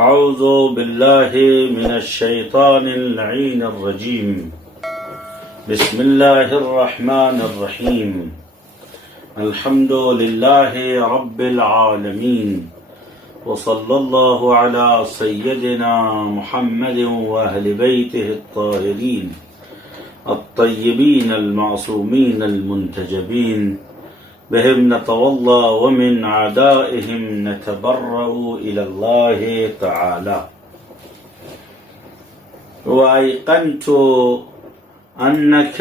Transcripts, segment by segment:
أعوذ بالله من الشيطان اللعين الرجيم. بسم الله الرحمن الرحيم. الحمد لله رب العالمين، وصلى الله على سيدنا محمد وأهل بيته الطاهرين الطيبين المعصومين المنتجبين، بهم نتولى ومن عدائهم نتبرأ إلى الله تعالى. وأيقنت أنك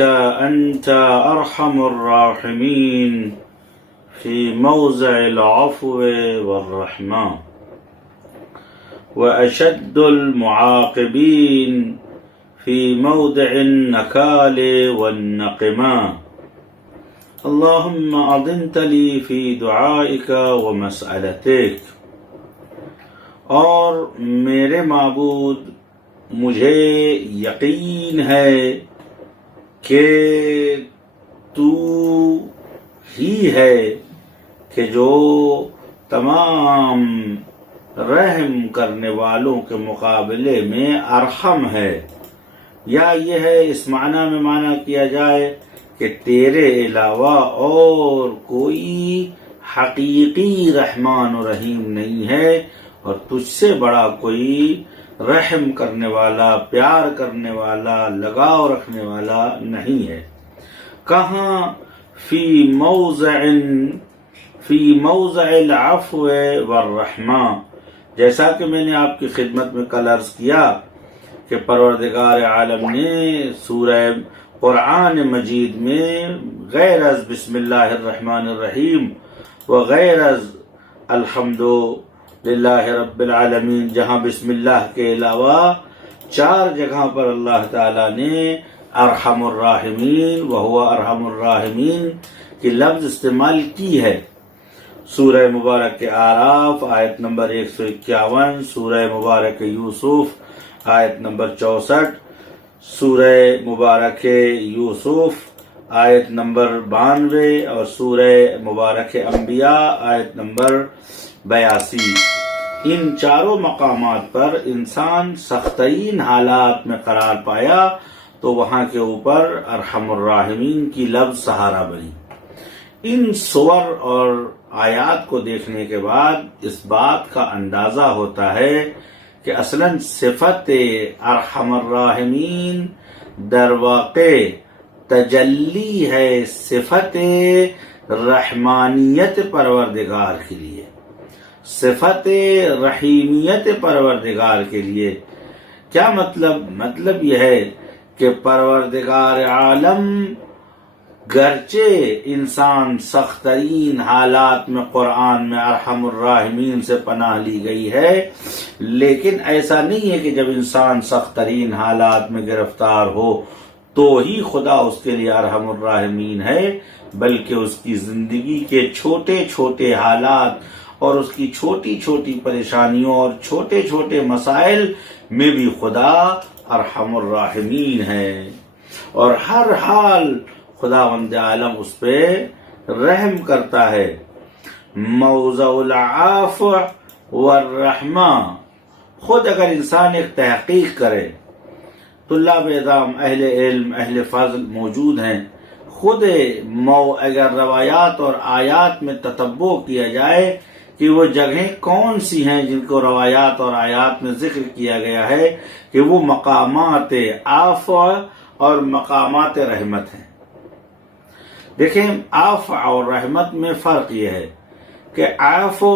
أنت أرحم الراحمين في موضع العفو والرحمة، وأشد المعاقبين في موضع النكال والنقمة. اللهم أذنت لي في دعائك ومسألتك. اور میرے معبود، مجھے یقین ہے کہ تو ہی ہے کہ جو تمام رحم کرنے والوں کے مقابلے میں ارحم ہے، یا یہ ہے اس معنی میں معنی کیا جائے کہ تیرے علاوہ اور کوئی حقیقی رحمان و رحیم نہیں ہے، اور تجھ سے بڑا کوئی رحم کرنے والا، پیار کرنے والا، لگاؤ رکھنے والا نہیں ہے. کہاں فی موضع العفو والرحمہ، جیسا کہ میں نے آپ کی خدمت میں کل عرض کیا کہ پروردگار عالم نے سورہ قرآن مجید میں غیر از بسم اللہ الرحمن الرحیم وغیر از الحمد للہ رب العالمین، جہاں بسم اللہ کے علاوہ 4 جگہ پر اللہ تعالیٰ نے ارحم الراحمین وہو ارحم الراحمین کی لفظ استعمال کی ہے. سورہ مبارک آراف آیت نمبر 151، سورہ مبارک یوسف آیت نمبر 64، سورہ مبارک یوسف آیت نمبر 92 اور سورہ مبارک انبیاء آیت نمبر 82. ان چاروں مقامات پر انسان سخترین حالات میں قرار پایا تو وہاں کے اوپر ارحم الراحمین کی لفظ سہارا بنی. ان سور اور آیات کو دیکھنے کے بعد اس بات کا اندازہ ہوتا ہے کہ اصلاً صفت ارحم الراحمین در واقع تجلی ہے صفت رحمانیت پروردگار کے لیے، صفت رحیمیت پروردگار کے لیے. کیا مطلب یہ ہے کہ پروردگار عالم گرچہ انسان سخت ترین حالات میں قرآن میں ارحم الراحمین سے پناہ لی گئی ہے، لیکن ایسا نہیں ہے کہ جب انسان سخت ترین حالات میں گرفتار ہو تو ہی خدا اس کے لیے ارحم الراحمین ہے، بلکہ اس کی زندگی کے چھوٹے چھوٹے حالات اور اس کی چھوٹی چھوٹی پریشانیوں اور چھوٹے چھوٹے مسائل میں بھی خدا ارحم الراحمین ہے، اور ہر حال خداوند عالم اس پہ رحم کرتا ہے. موضع العفو والرحمہ، خود اگر انسان ایک تحقیق کرے، طلاب اعظام، اہل علم، اہل فضل موجود ہیں، خود اگر روایات اور آیات میں تتبع کیا جائے کہ وہ جگہیں کون سی ہیں جن کو روایات اور آیات میں ذکر کیا گیا ہے کہ وہ مقامات عفو اور مقامات رحمت ہیں. دیکھیں، عفو اور رحمت میں فرق یہ ہے کہ عفو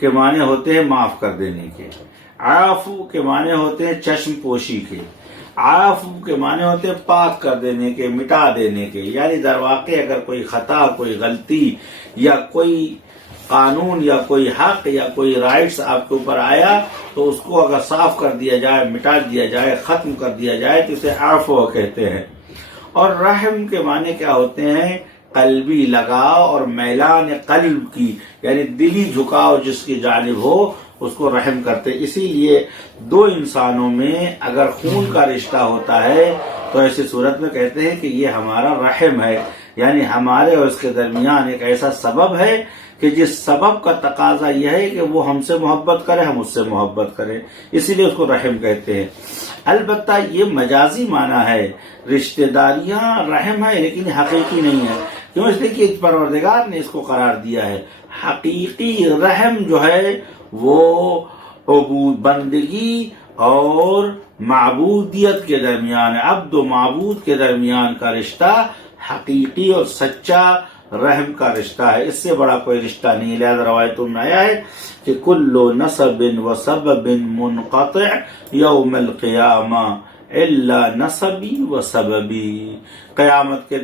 کے معنی ہوتے ہیں معاف کر دینے کے، عفو کے معنی ہوتے ہیں چشم پوشی کے، عفو کے معنی ہوتے ہیں پاک کر دینے کے، مٹا دینے کے. یعنی در واقع اگر کوئی خطا، کوئی غلطی یا کوئی قانون یا کوئی حق یا کوئی رائٹس آپ کے اوپر آیا تو اس کو اگر صاف کر دیا جائے، مٹا دیا جائے، ختم کر دیا جائے تو اسے عفو کہتے ہیں. اور رحم کے معنی کیا ہوتے ہیں؟ قلبی لگاؤ اور میلان قلب کی، یعنی دلی جھکاؤ جس کی جانب ہو اس کو رحم کرتے. اسی لیے 2 انسانوں میں اگر خون کا رشتہ ہوتا ہے تو ایسی صورت میں کہتے ہیں کہ یہ ہمارا رحم ہے، یعنی ہمارے اور اس کے درمیان ایک ایسا سبب ہے کہ جس سبب کا تقاضا یہ ہے کہ وہ ہم سے محبت کرے، ہم اس سے محبت کریں، اسی لیے اس کو رحم کہتے ہیں۔ البتہ یہ مجازی معنی ہے، رشتہ داریاں رحم ہے لیکن حقیقی نہیں ہے۔ کیوں؟ اس لیے کہ پروردگار نے اس کو قرار دیا ہے۔ حقیقی رحم جو ہے وہ بندگی اور معبودیت کے درمیان، عبد و معبود کے درمیان کا رشتہ حقیقی اور سچا رحم کا رشتہ ہے، اس سے بڑا کوئی رشتہ نہیں۔ لہذا روایتوں میں آیا ہے کہ کل نسب و سبب منقطع یوم القیامہ الا نسبی و سببی، قیامت کے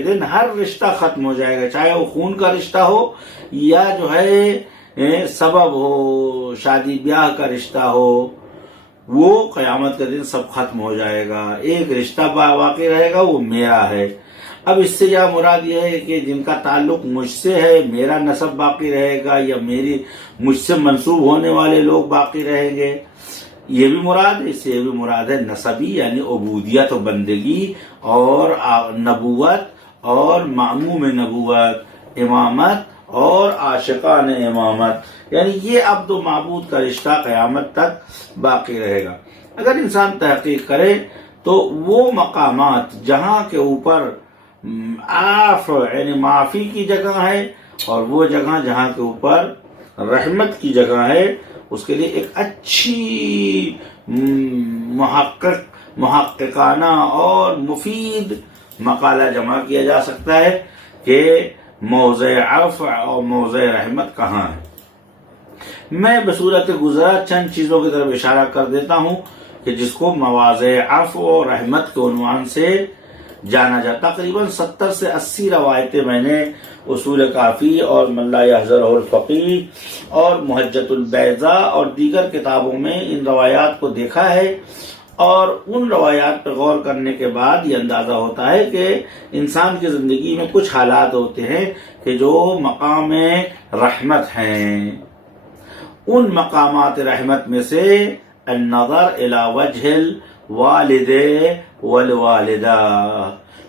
دن ہر رشتہ ختم ہو جائے گا، چاہے وہ خون کا رشتہ ہو یا جو ہے سبب ہو، شادی بیاہ کا رشتہ ہو، وہ قیامت کے دن سب ختم ہو جائے گا، ایک رشتہ باقی رہے گا، وہ میرا ہے۔ اب اس سے یہ مراد یہ ہے کہ جن کا تعلق مجھ سے ہے میرا نسب باقی رہے گا، یا مجھ سے منسوب ہونے والے لوگ باقی رہیں گے، یہ بھی مراد ہے۔ اس سے یہ بھی مراد ہے نسبی یعنی عبودیت و بندگی اور نبوت اور معموم نبوت، امامت اور عاشقان امامت، یعنی یہ عبد و معبود کا رشتہ قیامت تک باقی رہے گا۔ اگر انسان تحقیق کرے تو وہ مقامات جہاں کے اوپر عفو یعنی معافی کی جگہ ہے، اور وہ جگہ جہاں کے اوپر رحمت کی جگہ ہے، اس کے لیے ایک اچھی محققانہ اور مفید مقالہ جمع کیا جا سکتا ہے کہ موضع عفو اور موضع رحمت کہاں ہے۔ میں بصورت گزرا چند چیزوں کی طرف اشارہ کر دیتا ہوں کہ جس کو مواضع عفو اور رحمت کے عنوان سے جانا جاتا۔ تقریباً 70 سے 80 روایتیں میں نے اصول کافی اور من لا یحضرہ الفقیہ اور محجۃ البیضاء اور دیگر کتابوں میں ان روایات کو دیکھا ہے، اور ان روایات پر غور کرنے کے بعد یہ اندازہ ہوتا ہے کہ انسان کی زندگی میں کچھ حالات ہوتے ہیں کہ جو مقام رحمت ہیں۔ ان مقامات رحمت میں سے النظر الی وجہ الوالد والوالدہ،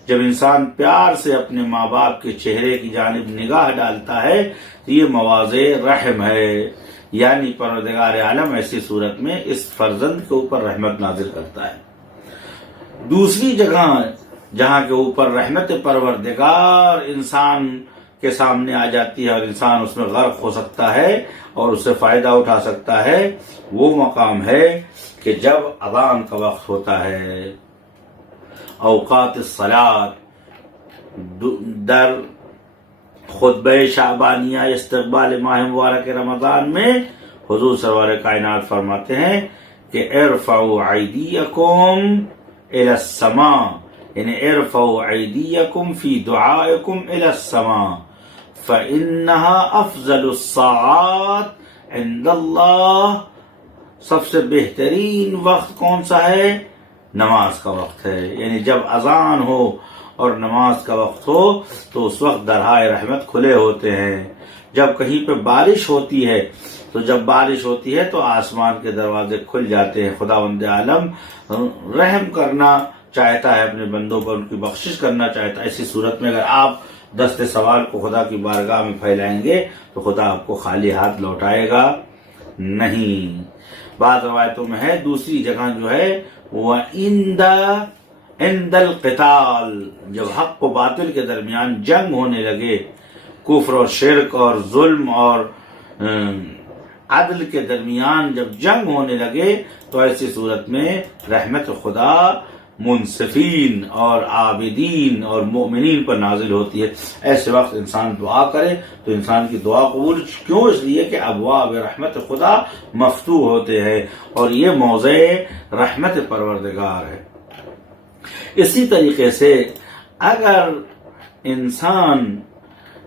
جب انسان پیار سے اپنے ماں باپ کے چہرے کی جانب نگاہ ڈالتا ہے تو یہ مواضع رحم ہے، یعنی پروردگار عالم ایسی صورت میں اس فرزند کے اوپر رحمت نازل کرتا ہے۔ دوسری جگہ جہاں کے اوپر رحمت پروردگار انسان کے سامنے آ جاتی ہے اور انسان اس میں غرق ہو سکتا ہے اور اس سے فائدہ اٹھا سکتا ہے، وہ مقام ہے کہ جب اذان کا وقت ہوتا ہے، اوقات الصلاۃ، در خطبہ شعبانیہ استقبال ماہ مبارک رمضان میں حضور سرور کائنات فرماتے ہیں کہ ارفعوا ایدیکم الی السماء، یعنی ارفعوا ایدیکم فی دعائکم الی السماء فإنها افضل الساعات عند اللہ۔ سب سے بہترین وقت کون سا ہے؟ نماز کا وقت ہے، یعنی جب اذان ہو اور نماز کا وقت ہو تو اس وقت درہائے رحمت کھلے ہوتے ہیں۔ جب کہیں پہ بارش ہوتی ہے تو آسمان کے دروازے کھل جاتے ہیں، خداوند عالم رحم کرنا چاہتا ہے اپنے بندوں پر، ان کی بخشش کرنا چاہتا ہے۔ ایسی صورت میں اگر آپ دست سوال کو خدا کی بارگاہ میں پھیلائیں گے تو خدا آپ کو خالی ہاتھ لوٹائے گا نہیں۔ بعض روایتوں میں ہے، دوسری جگہ جو ہے وہ عند القتال، جب حق و باطل کے درمیان جنگ ہونے لگے، کفر اور شرک اور ظلم اور عدل کے درمیان جب جنگ ہونے لگے تو ایسی صورت میں رحمت خدا منصفین اور عابدین اور مومنین پر نازل ہوتی ہے۔ ایسے وقت انسان دعا کرے تو انسان کی دعا قبول، کیوں؟ اس لیے کہ ابواب رحمت خدا مفتوح ہوتے ہیں اور یہ موضع رحمت پروردگار ہے۔ اسی طریقے سے اگر انسان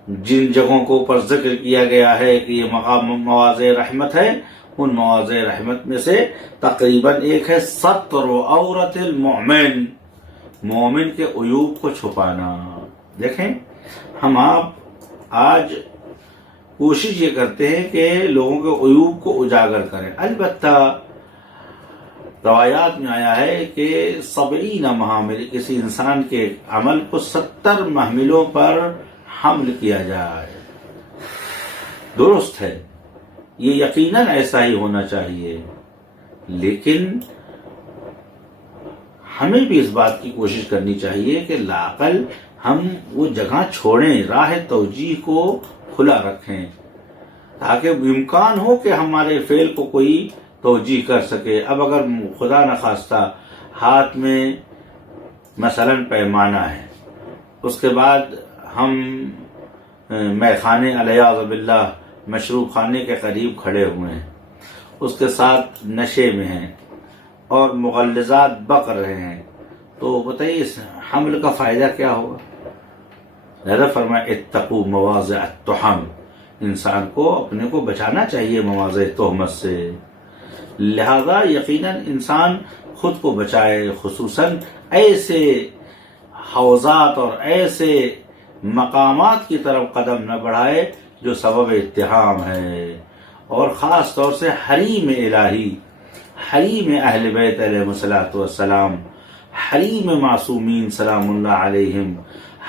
جن جگہوں کو اوپر ذکر کیا گیا ہے کہ یہ مقام مواضع رحمت ہے، ان مواضع رحمت میں سے تقریباً ایک ہے ستر عورت المؤمن، مومن کے عیوب کو چھپانا۔ دیکھیں، ہم آپ آج کوشش یہ کرتے ہیں کہ لوگوں کے عیوب کو اجاگر کریں، البتہ روایات میں آیا ہے کہ 70 محامل، کسی انسان کے عمل کو 70 محملوں پر حمل کیا جائے. درست ہے، یہ یقیناً ایسا ہی ہونا چاہیے، لیکن ہمیں بھی اس بات کی کوشش کرنی چاہیے کہ لااقل ہم وہ جگہ چھوڑیں، راہ توجیہ کو کھلا رکھیں، تاکہ امکان ہو کہ ہمارے فعل کو کوئی توجیہ کر سکے. اب اگر خدا نخواستہ ہاتھ میں مثلا پیمانہ ہے، اس کے بعد ہم میخانے علیہ باللہ مشروب خانے کے قریب کھڑے ہوئے ہیں، اس کے ساتھ نشے میں ہیں اور مغلظات بک رہے ہیں، تو بتائیے اس حمل کا فائدہ کیا ہوگا؟ لہذا فرمایا اتقوا مواضع التہم، انسان کو اپنے کو بچانا چاہیے مواضع تہمت سے. لہذا یقیناً انسان خود کو بچائے، خصوصاً ایسے حوزات اور ایسے مقامات کی طرف قدم نہ بڑھائے جو سبب اتہام ہے، اور خاص طور سے حریم الہی، حریم اہل بیت علیہ الصلوۃ والسلام، حریم معصومین سلام اللہ علیہم،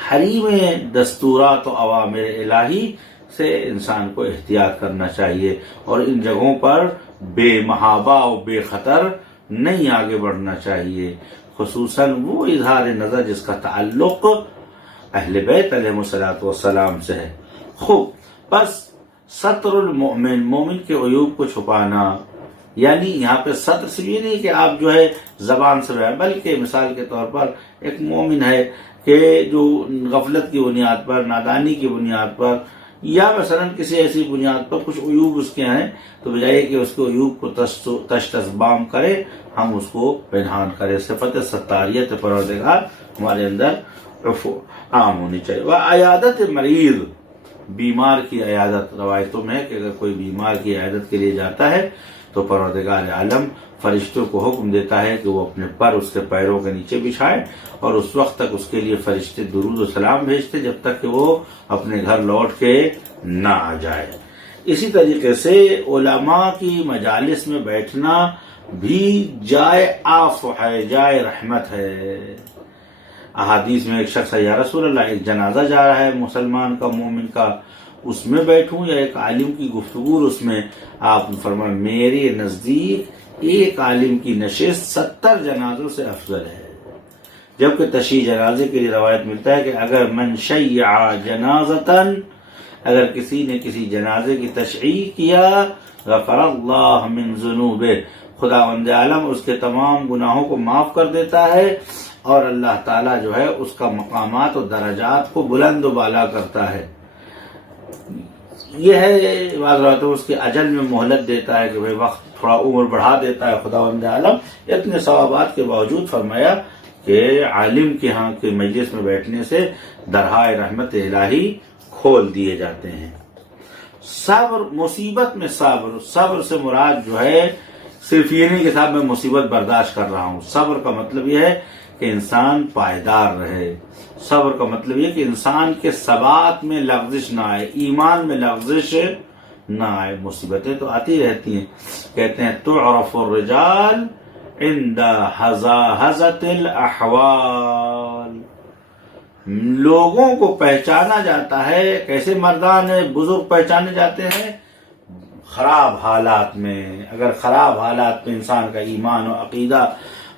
حریم دستورات و اوامر الہی سے انسان کو احتیاط کرنا چاہیے، اور ان جگہوں پر بے محابہ و بے خطر نہیں آگے بڑھنا چاہیے، خصوصاً وہ اظہار نظر جس کا تعلق اہل بیت علیہ الصلوۃ والسلام سے ہے. خوب، بس ستر المؤمن، مومن کے عیوب کو چھپانا، یعنی یہاں پہ ستر سے یہ نہیں کہ آپ جو ہے زبان سے رہے، بلکہ مثال کے طور پر ایک مومن ہے کہ جو غفلت کی بنیاد پر، نادانی کی بنیاد پر، یا مثلا کسی ایسی بنیاد پر کچھ عیوب اس کے ہیں، تو بجائے کہ اس کے عیوب کو تشتزبام کرے، ہم اس کو پنہان کرے. صفت ستاریت پروردگار ہمارے اندر عام ہونی چاہیے. وعیادت مریض، بیمار کی عیادت، روایتوں میں ہے کہ اگر کوئی بیمار کی عیادت کے لیے جاتا ہے تو پروردگار عالم فرشتوں کو حکم دیتا ہے کہ وہ اپنے پر اس کے پیروں کے نیچے بچھائے، اور اس وقت تک اس کے لیے فرشتے درود و سلام بھیجتے جب تک کہ وہ اپنے گھر لوٹ کے نہ آ جائے. اسی طریقے سے علماء کی مجالس میں بیٹھنا بھی جائے عفو ہے، جائے رحمت ہے. احادیث میں ایک شخص ہے، یا رسول اللہ ایک جنازہ جا رہا ہے مسلمان کا، مومن کا، اس میں بیٹھوں یا ایک عالم کی گفتگو اس میں؟ آپ نے فرمایا میرے نزدیک ایک عالم کی نشست 70 جنازوں سے افضل ہے. جبکہ تشییع جنازے کے لیے روایت ملتا ہے کہ اگر من شیع جنازتاً، اگر کسی نے کسی جنازے کی تشییع کیا، غفر اللہ من ذنوبہ، خداوند عالم اس کے تمام گناہوں کو معاف کر دیتا ہے، اور اللہ تعالیٰ جو ہے اس کا مقامات و درجات کو بلند و بالا کرتا ہے. یہ ہے بعض باتوں اس کے اجل میں مہلت دیتا ہے کہ بھئی وقت تھوڑا عمر بڑھا دیتا ہے خداوند عالم. اتنے ثوابات کے باوجود فرمایا کہ عالم کے ہاں کے مجلس میں بیٹھنے سے درہائے رحمت الہی کھول دیے جاتے ہیں. صبر، مصیبت میں صبر، صبر سے مراد جو ہے صرف یہ نہیں کہ صاحب میں مصیبت برداشت کر رہا ہوں. صبر کا مطلب یہ ہے کہ انسان پائیدار رہے. صبر کا مطلب یہ کہ انسان کے ثبات میں لغزش نہ آئے، ایمان میں لغزش نہ آئے. مصیبتیں تو آتی رہتی ہیں، کہتے ہیں تعرف الرجال عند حزازت الاحوال، لوگوں کو پہچانا جاتا ہے. کیسے مردان بزرگ پہچانے جاتے ہیں؟ خراب حالات میں. اگر خراب حالات میں انسان کا ایمان و عقیدہ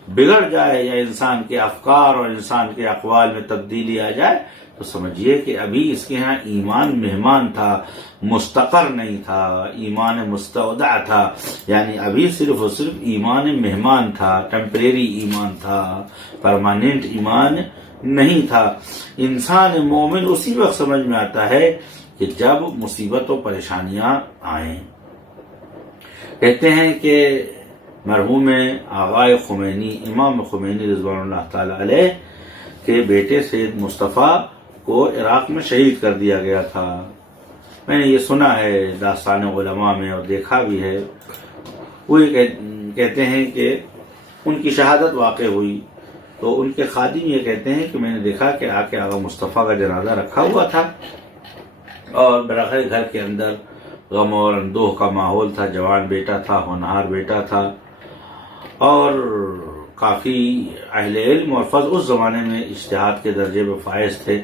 بگڑ جائے، یا انسان کے افکار اور انسان کے اقوال میں تبدیلی آ جائے، تو سمجھیے کہ ابھی اس کے ہاں ایمان مہمان تھا، مستقر نہیں تھا. ایمان مستودع تھا، یعنی ابھی صرف اور صرف ایمان مہمان تھا، ٹیمپریری ایمان تھا، پرماننٹ ایمان نہیں تھا. انسان مومن اسی وقت سمجھ میں آتا ہے کہ جب مصیبت و پریشانیاں آئیں. کہتے ہیں کہ مرحوم آغائے خمینی، امام خمینی رضوان اللہ تعالی علیہ کے بیٹے سید مصطفیٰ کو عراق میں شہید کر دیا گیا تھا. میں نے یہ سنا ہے داستان علماء میں اور دیکھا بھی ہے. وہ کہتے ہیں کہ ان کی شہادت واقع ہوئی تو ان کے خادم یہ کہتے ہیں کہ میں نے دیکھا کہ آ کے آغا مصطفیٰ کا جنازہ رکھا ہوا تھا، اور براخر گھر کے اندر غم اور اندوہ کا ماحول تھا. جوان بیٹا تھا، ہونہار بیٹا تھا، اور کافی اہل علم اور فضل اس زمانے میں اجتہاد کے درجے میں فائز تھے،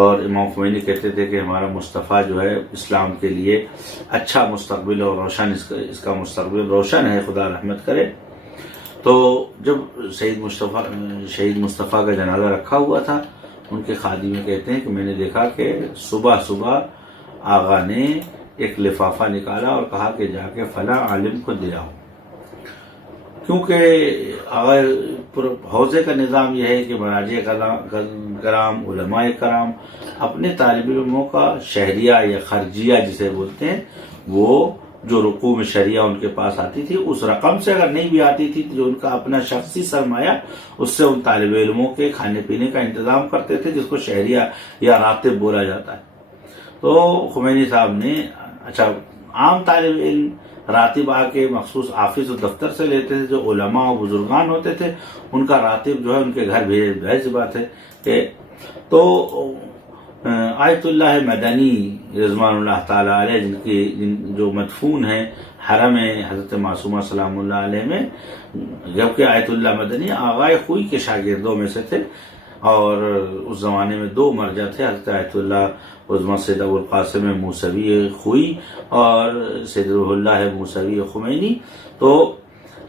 اور امام خمینی کہتے تھے کہ ہمارا مصطفیٰ جو ہے اسلام کے لیے اچھا مستقبل اور روشن، اس کا مستقبل روشن ہے، خدا رحمت کرے۔ تو جب شہید مصطفیٰ کا جنازہ رکھا ہوا تھا، ان کے خادم کہتے ہیں کہ میں نے دیکھا کہ صبح صبح آغا نے ایک لفافہ نکالا اور کہا کہ جا کے فلاں عالم کو دے آؤ، کیونکہ حوزے کا نظام یہ ہے کہ مراجع کرام، علماء کرام اپنے طالب علموں کا شہریہ یا خرجیہ جسے بولتے ہیں، وہ جو رقوم شریعہ ان کے پاس آتی تھی، اس رقم سے اگر نہیں بھی آتی تھی جو ان کا اپنا شخصی سرمایہ، اس سے ان طالب علموں کے کھانے پینے کا انتظام کرتے تھے، جس کو شہریہ یا راتب بولا جاتا ہے۔ تو خمینی صاحب نے عام طالب علم راتب آ کے مخصوص آفس و دفتر سے لیتے تھے، جو علماء و بزرگان ہوتے تھے ان کا راتب جو ہے ان کے گھر بھیج بات ہے۔ تو آیت اللہ مدنی رضوان اللہ تعالی علیہ جو مدفون ہیں حرم حضرت معصومہ سلام اللہ علیہ میں، جبکہ آیت اللہ مدنی آغا خوئی کے شاگردوں میں سے تھے، اور اس زمانے میں دو مرجع تھے، حضرت آیت اللہ عظمہ سید ابو القاسم موسوی خوئی اور سید روح اللہ موسوی خمینی۔ تو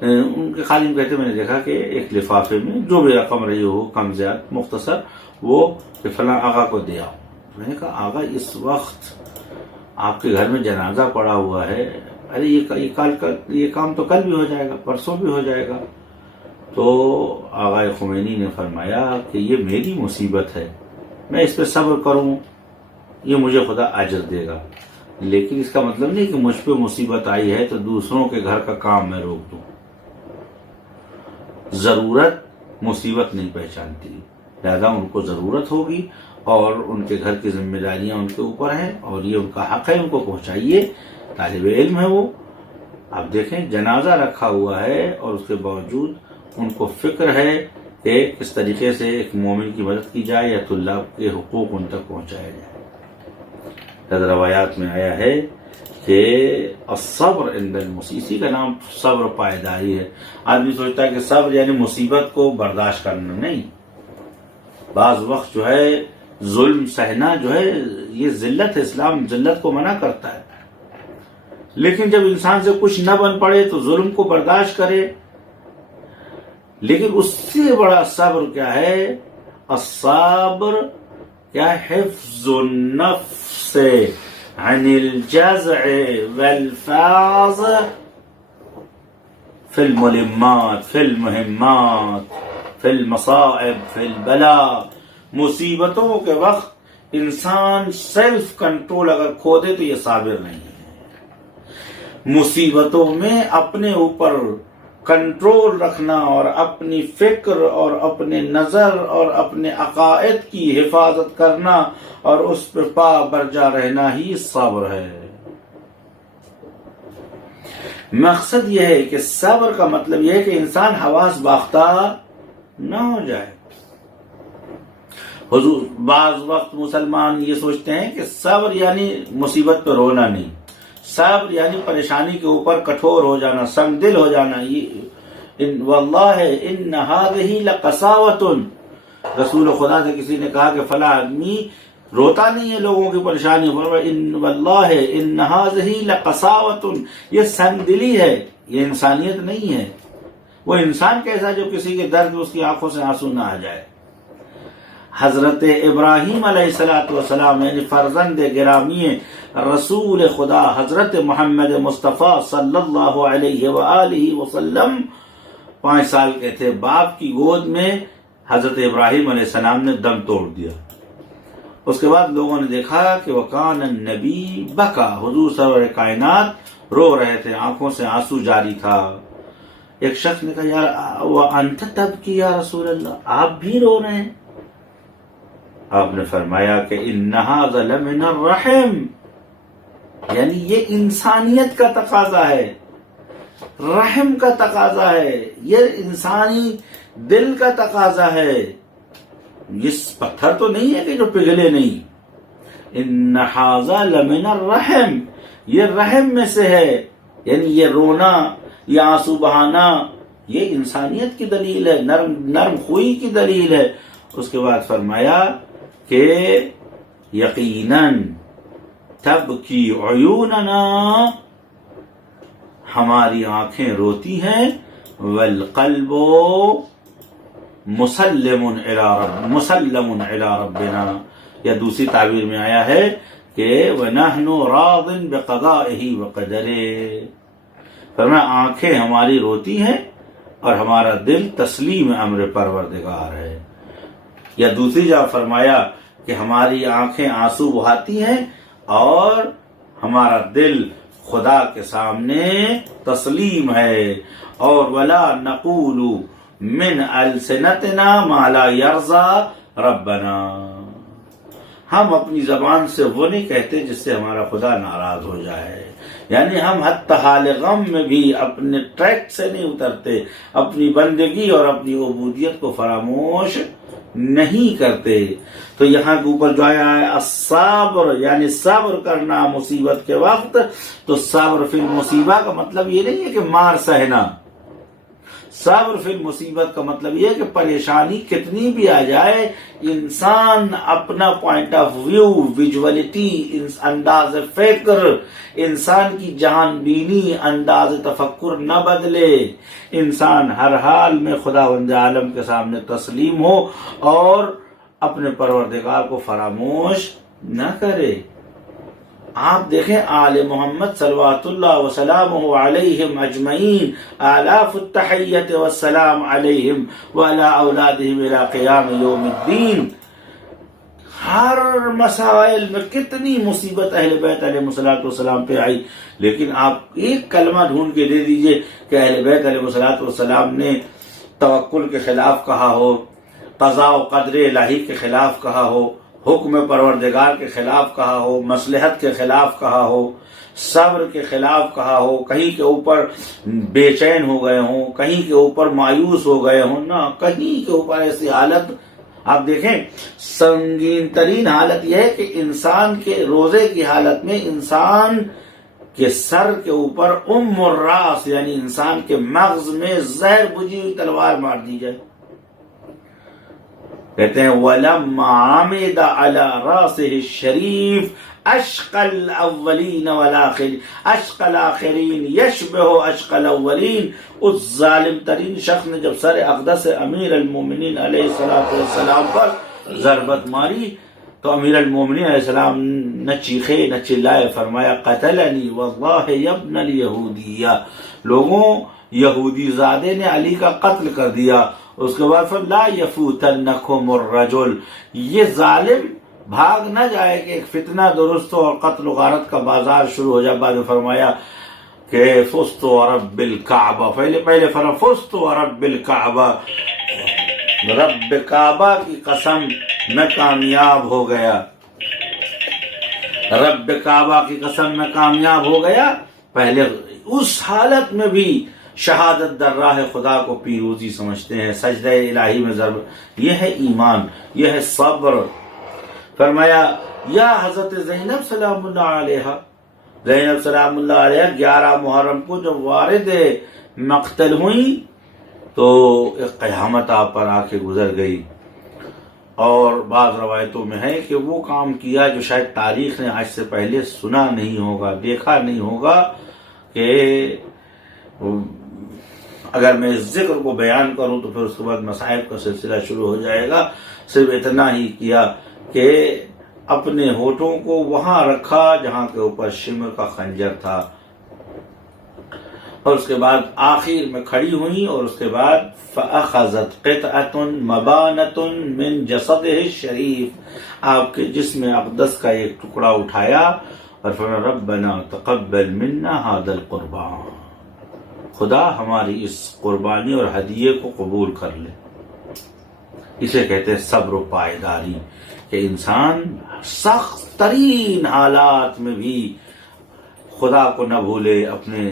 ان کے خادم کہتے میں نے دیکھا کہ ایک لفافے میں جو بھی رقم رہی ہو، کم زیادہ مختصر، وہ فلاں آغا کو دے آؤ۔ میں نے کہا آغا اس وقت آپ کے گھر میں جنازہ پڑا ہوا ہے، ارے یہ کام تو کل بھی ہو جائے گا، پرسوں بھی ہو جائے گا۔ تو آغا خمینی نے فرمایا کہ یہ میری مصیبت ہے، میں اس پہ صبر کروں، یہ مجھے خدا اجر دے گا، لیکن اس کا مطلب نہیں کہ مجھ پہ مصیبت آئی ہے تو دوسروں کے گھر کا کام میں روک دوں۔ ضرورت مصیبت نہیں پہچانتی، لہذا ان کو ضرورت ہوگی اور ان کے گھر کی ذمہ داریاں ان کے اوپر ہیں، اور یہ ان کا حق ہے، ان کو پہنچائیے، طالب علم ہے وہ۔ آپ دیکھیں جنازہ رکھا ہوا ہے اور اس کے باوجود ان کو فکر ہے کہ کس طریقے سے ایک مومن کی مدد کی جائے یا طلاب کے حقوق ان تک پہنچایا جائے۔ روایات میں آیا ہے کہ الصبر عند المصیبہ، اسی کا نام صبر پائیداری ہے۔ آدمی سوچتا ہے کہ صبر یعنی مصیبت کو برداشت کرنا، نہیں، بعض وقت جو ہے ظلم سہنا جو ہے یہ ذلت ہے، اسلام ذلت کو منع کرتا ہے، لیکن جب انسان سے کچھ نہ بن پڑے تو ظلم کو برداشت کرے۔ لیکن اس سے بڑا صبر کیا ہے؟ الصبر کیا؟ حفظ النفس عن الجزع والفاظ في الملمات، في المهمات، في المصائب، في البلاء۔ مصیبتوں کے وقت انسان سیلف کنٹرول اگر کھو دے تو یہ صابر نہیں ہے۔ مصیبتوں میں اپنے اوپر کنٹرول رکھنا اور اپنی فکر اور اپنے نظر اور اپنے عقائد کی حفاظت کرنا اور اس پر پا برجا رہنا ہی صبر ہے۔ مقصد یہ ہے کہ صبر کا مطلب یہ ہے کہ انسان حواس باختہ نہ ہو جائے۔ حضور بعض وقت مسلمان یہ سوچتے ہیں کہ صبر یعنی مصیبت پہ رونا نہیں، صبر یعنی پریشانی کے اوپر کٹھور ہو جانا، سنگ دل ہو جانا۔ واللہ ان هذه لقساوة، رسول خدا سے کسی نے کہا کہ فلاں آدمی روتا نہیں ہے لوگوں کی پریشانی، واللہ ان هذه لقساوة، یہ سنگ دلی ہے، یہ انسانیت نہیں ہے۔ وہ انسان کیسا جو کسی کے درد اس کی آنکھوں سے آنسو نہ آ جائے۔ حضرت ابراہیم علیہ السلام یعنی فرزند گرامی رسول خدا حضرت محمد مصطفیٰ صلی اللہ علیہ وآلہ وسلم 5 سال کے تھے، باپ کی گود میں حضرت ابراہیم علیہ السلام نے دم توڑ دیا۔ اس کے بعد لوگوں نے دیکھا کہ وکان النبی بکا، حضور سرور کائنات رو رہے تھے، آنکھوں سے آنسو جاری تھا۔ ایک شخص نے کہا یار وانت تبکی یا رسول اللہ، آپ بھی رو رہے ہیں؟ آپ نے فرمایا کہ ان ھذا لمن الرحم، یعنی یہ انسانیت کا تقاضا ہے، رحم کا تقاضا ہے، یہ انسانی دل کا تقاضا ہے۔ یہ پتھر تو نہیں ہے کہ جو پگھلے نہیں۔ ان ھذا لمن الرحم، یہ رحم میں سے ہے، یعنی یہ رونا، یہ آنسو بہانا، یہ انسانیت کی دلیل ہے، نرم خوئی کی دلیل ہے۔ اس کے بعد فرمایا کہ یقیناً تبکی عیوننا، ہماری آنکھیں روتی ہیں، والقلب مسلم الی ربنا، یا دوسری تعبیر میں آیا ہے کہ وَنَحْنُ رَاضٍ بِقَضَائِهِ وَقَدَرِهِ، فرمایا آنکھیں ہماری روتی ہیں اور ہمارا دل تسلیم امر پروردگار ہے۔ یا دوسری جگہ فرمایا کہ ہماری آنکھیں آنسو بہاتی ہیں اور ہمارا دل خدا کے سامنے تسلیم ہے۔ اور وَلَا نَقُولُ مِنْ أَلْسِنَتِنَا مَا لَا يَرْضَى رَبَّنَا، ہم اپنی زبان سے وہ نہیں کہتے جس سے ہمارا خدا ناراض ہو جائے، یعنی ہم حتی حال غم میں بھی اپنے ٹریک سے نہیں اترتے، اپنی بندگی اور اپنی عبودیت کو فراموش نہیں کرتے۔ تو یہاں کے اوپر جو آیا ہے الصبر، یعنی صبر کرنا مصیبت کے وقت، تو صبر فی المصیبہ کا مطلب یہ نہیں ہے کہ مار سہنا، صبر فی المصیبت کا مطلب یہ ہے کہ پریشانی کتنی بھی آ جائے، انسان اپنا پوائنٹ آف ویو، ویژولیٹی، انداز فکر، انسان کی جہان بینی، انداز تفکر نہ بدلے، انسان ہر حال میں خداوند عالم کے سامنے تسلیم ہو اور اپنے پروردگار کو فراموش نہ کرے۔ آپ دیکھیں آل محمد صلوات اللہ وسلامہ علیہم اجمعین، آلاف التحیت والسلام علیہم وعلی اولادہم الی قیام یوم الدین، ہر مسائل میں کتنی مصیبت اہل بیت علیہ الصلوۃ والسلام پہ آئی، لیکن آپ ایک کلمہ ڈھونڈ کے دے دیجئے کہ اہل بیت علیہ الصلوۃ والسلام نے توکل کے خلاف کہا ہو، قضاء و قدر الہی کے خلاف کہا ہو، حکم پروردگار کے خلاف کہا ہو، مصلحت کے خلاف کہا ہو، صبر کے خلاف کہا ہو، کہیں کے اوپر بے چین ہو گئے ہوں، کہیں کے اوپر مایوس ہو گئے ہوں، نہ کہیں کے اوپر ایسی حالت آپ دیکھیں۔ سنگین ترین حالت یہ ہے کہ انسان کے روزے کی حالت میں انسان کے سر کے اوپر الراس، یعنی انسان کے مغز میں زہر بجھی ہوئی تلوار مار دی جائے۔ کہتے ہیں وَلَمَّا عَمِدَ عَلَى رَاسِهِ الشَّرِيفِ أَشْقَى الْأَوَّلِينَ وَالْآخِرِينَ أَشْقَى الْآخِرِينَ يَشْبِهُ أَشْقَى الْأَوَّلِينَ، اس ظالم ترین شخص نے جب سر اقدس امیر المومنین علیہ السلام پر ضربت ماری تو امیر المومنین علیہ السلام نہ چیخے نہ چلائے، فرمایا قتلنی واللہ یبن الیہودیہ، لوگوں یہودی زادے نے علی کا قتل کر دیا۔ اس کے بعد پھر لا یفوتنکم الرجل، یہ ظالم بھاگ نہ جائے کہ ایک فتنہ درست ہو اور قتل و غارت کا بازار شروع ہو جائے۔ بعد میں فرمایا کہ فزت ورب الکعبہ، پہلے فرمایا فزت ورب الکعبہ، رب کعبہ کی قسم میں کامیاب ہو گیا، رب کعبہ کی قسم میں کامیاب ہو گیا۔ پہلے اس حالت میں بھی شہادت در راہ خدا کو پیروزی سمجھتے ہیں، سجدہ الہی میں ضرب، یہ ہے ایمان، یہ ہے صبر۔ فرمایا یا حضرت زینب سلام اللہ علیہ، زینب سلام اللہ علیہ 11 محرم کو جب وارد مقتل ہوئی تو ایک قیامت آپ پر آ کے گزر گئی، اور بعض روایتوں میں ہے کہ وہ کام کیا جو شاید تاریخ نے آج سے پہلے سنا نہیں ہوگا، دیکھا نہیں ہوگا، کہ اگر میں اس ذکر کو بیان کروں تو پھر اس کے بعد مصائب کا سلسلہ شروع ہو جائے گا۔ صرف اتنا ہی کیا کہ اپنے ہونٹوں کو وہاں رکھا جہاں کے اوپر شمر کا خنجر تھا، اور اس کے بعد آخر میں کھڑی ہوئی، اور اس کے بعد فَأَخَذَتْ قِطْعَةٌ مَبَانَةٌ مِّن جَسَدِهِ الشَّرِيفِ، آپ کے جسم اقدس کا ایک ٹکڑا اٹھایا اور فرمایا ربنا تقبل منا هذا القربان، خدا ہماری اس قربانی اور ہدیے کو قبول کر لے۔ اسے کہتے ہیں صبر و پائیداری، کہ انسان سخت ترین حالات میں بھی خدا کو نہ بھولے، اپنے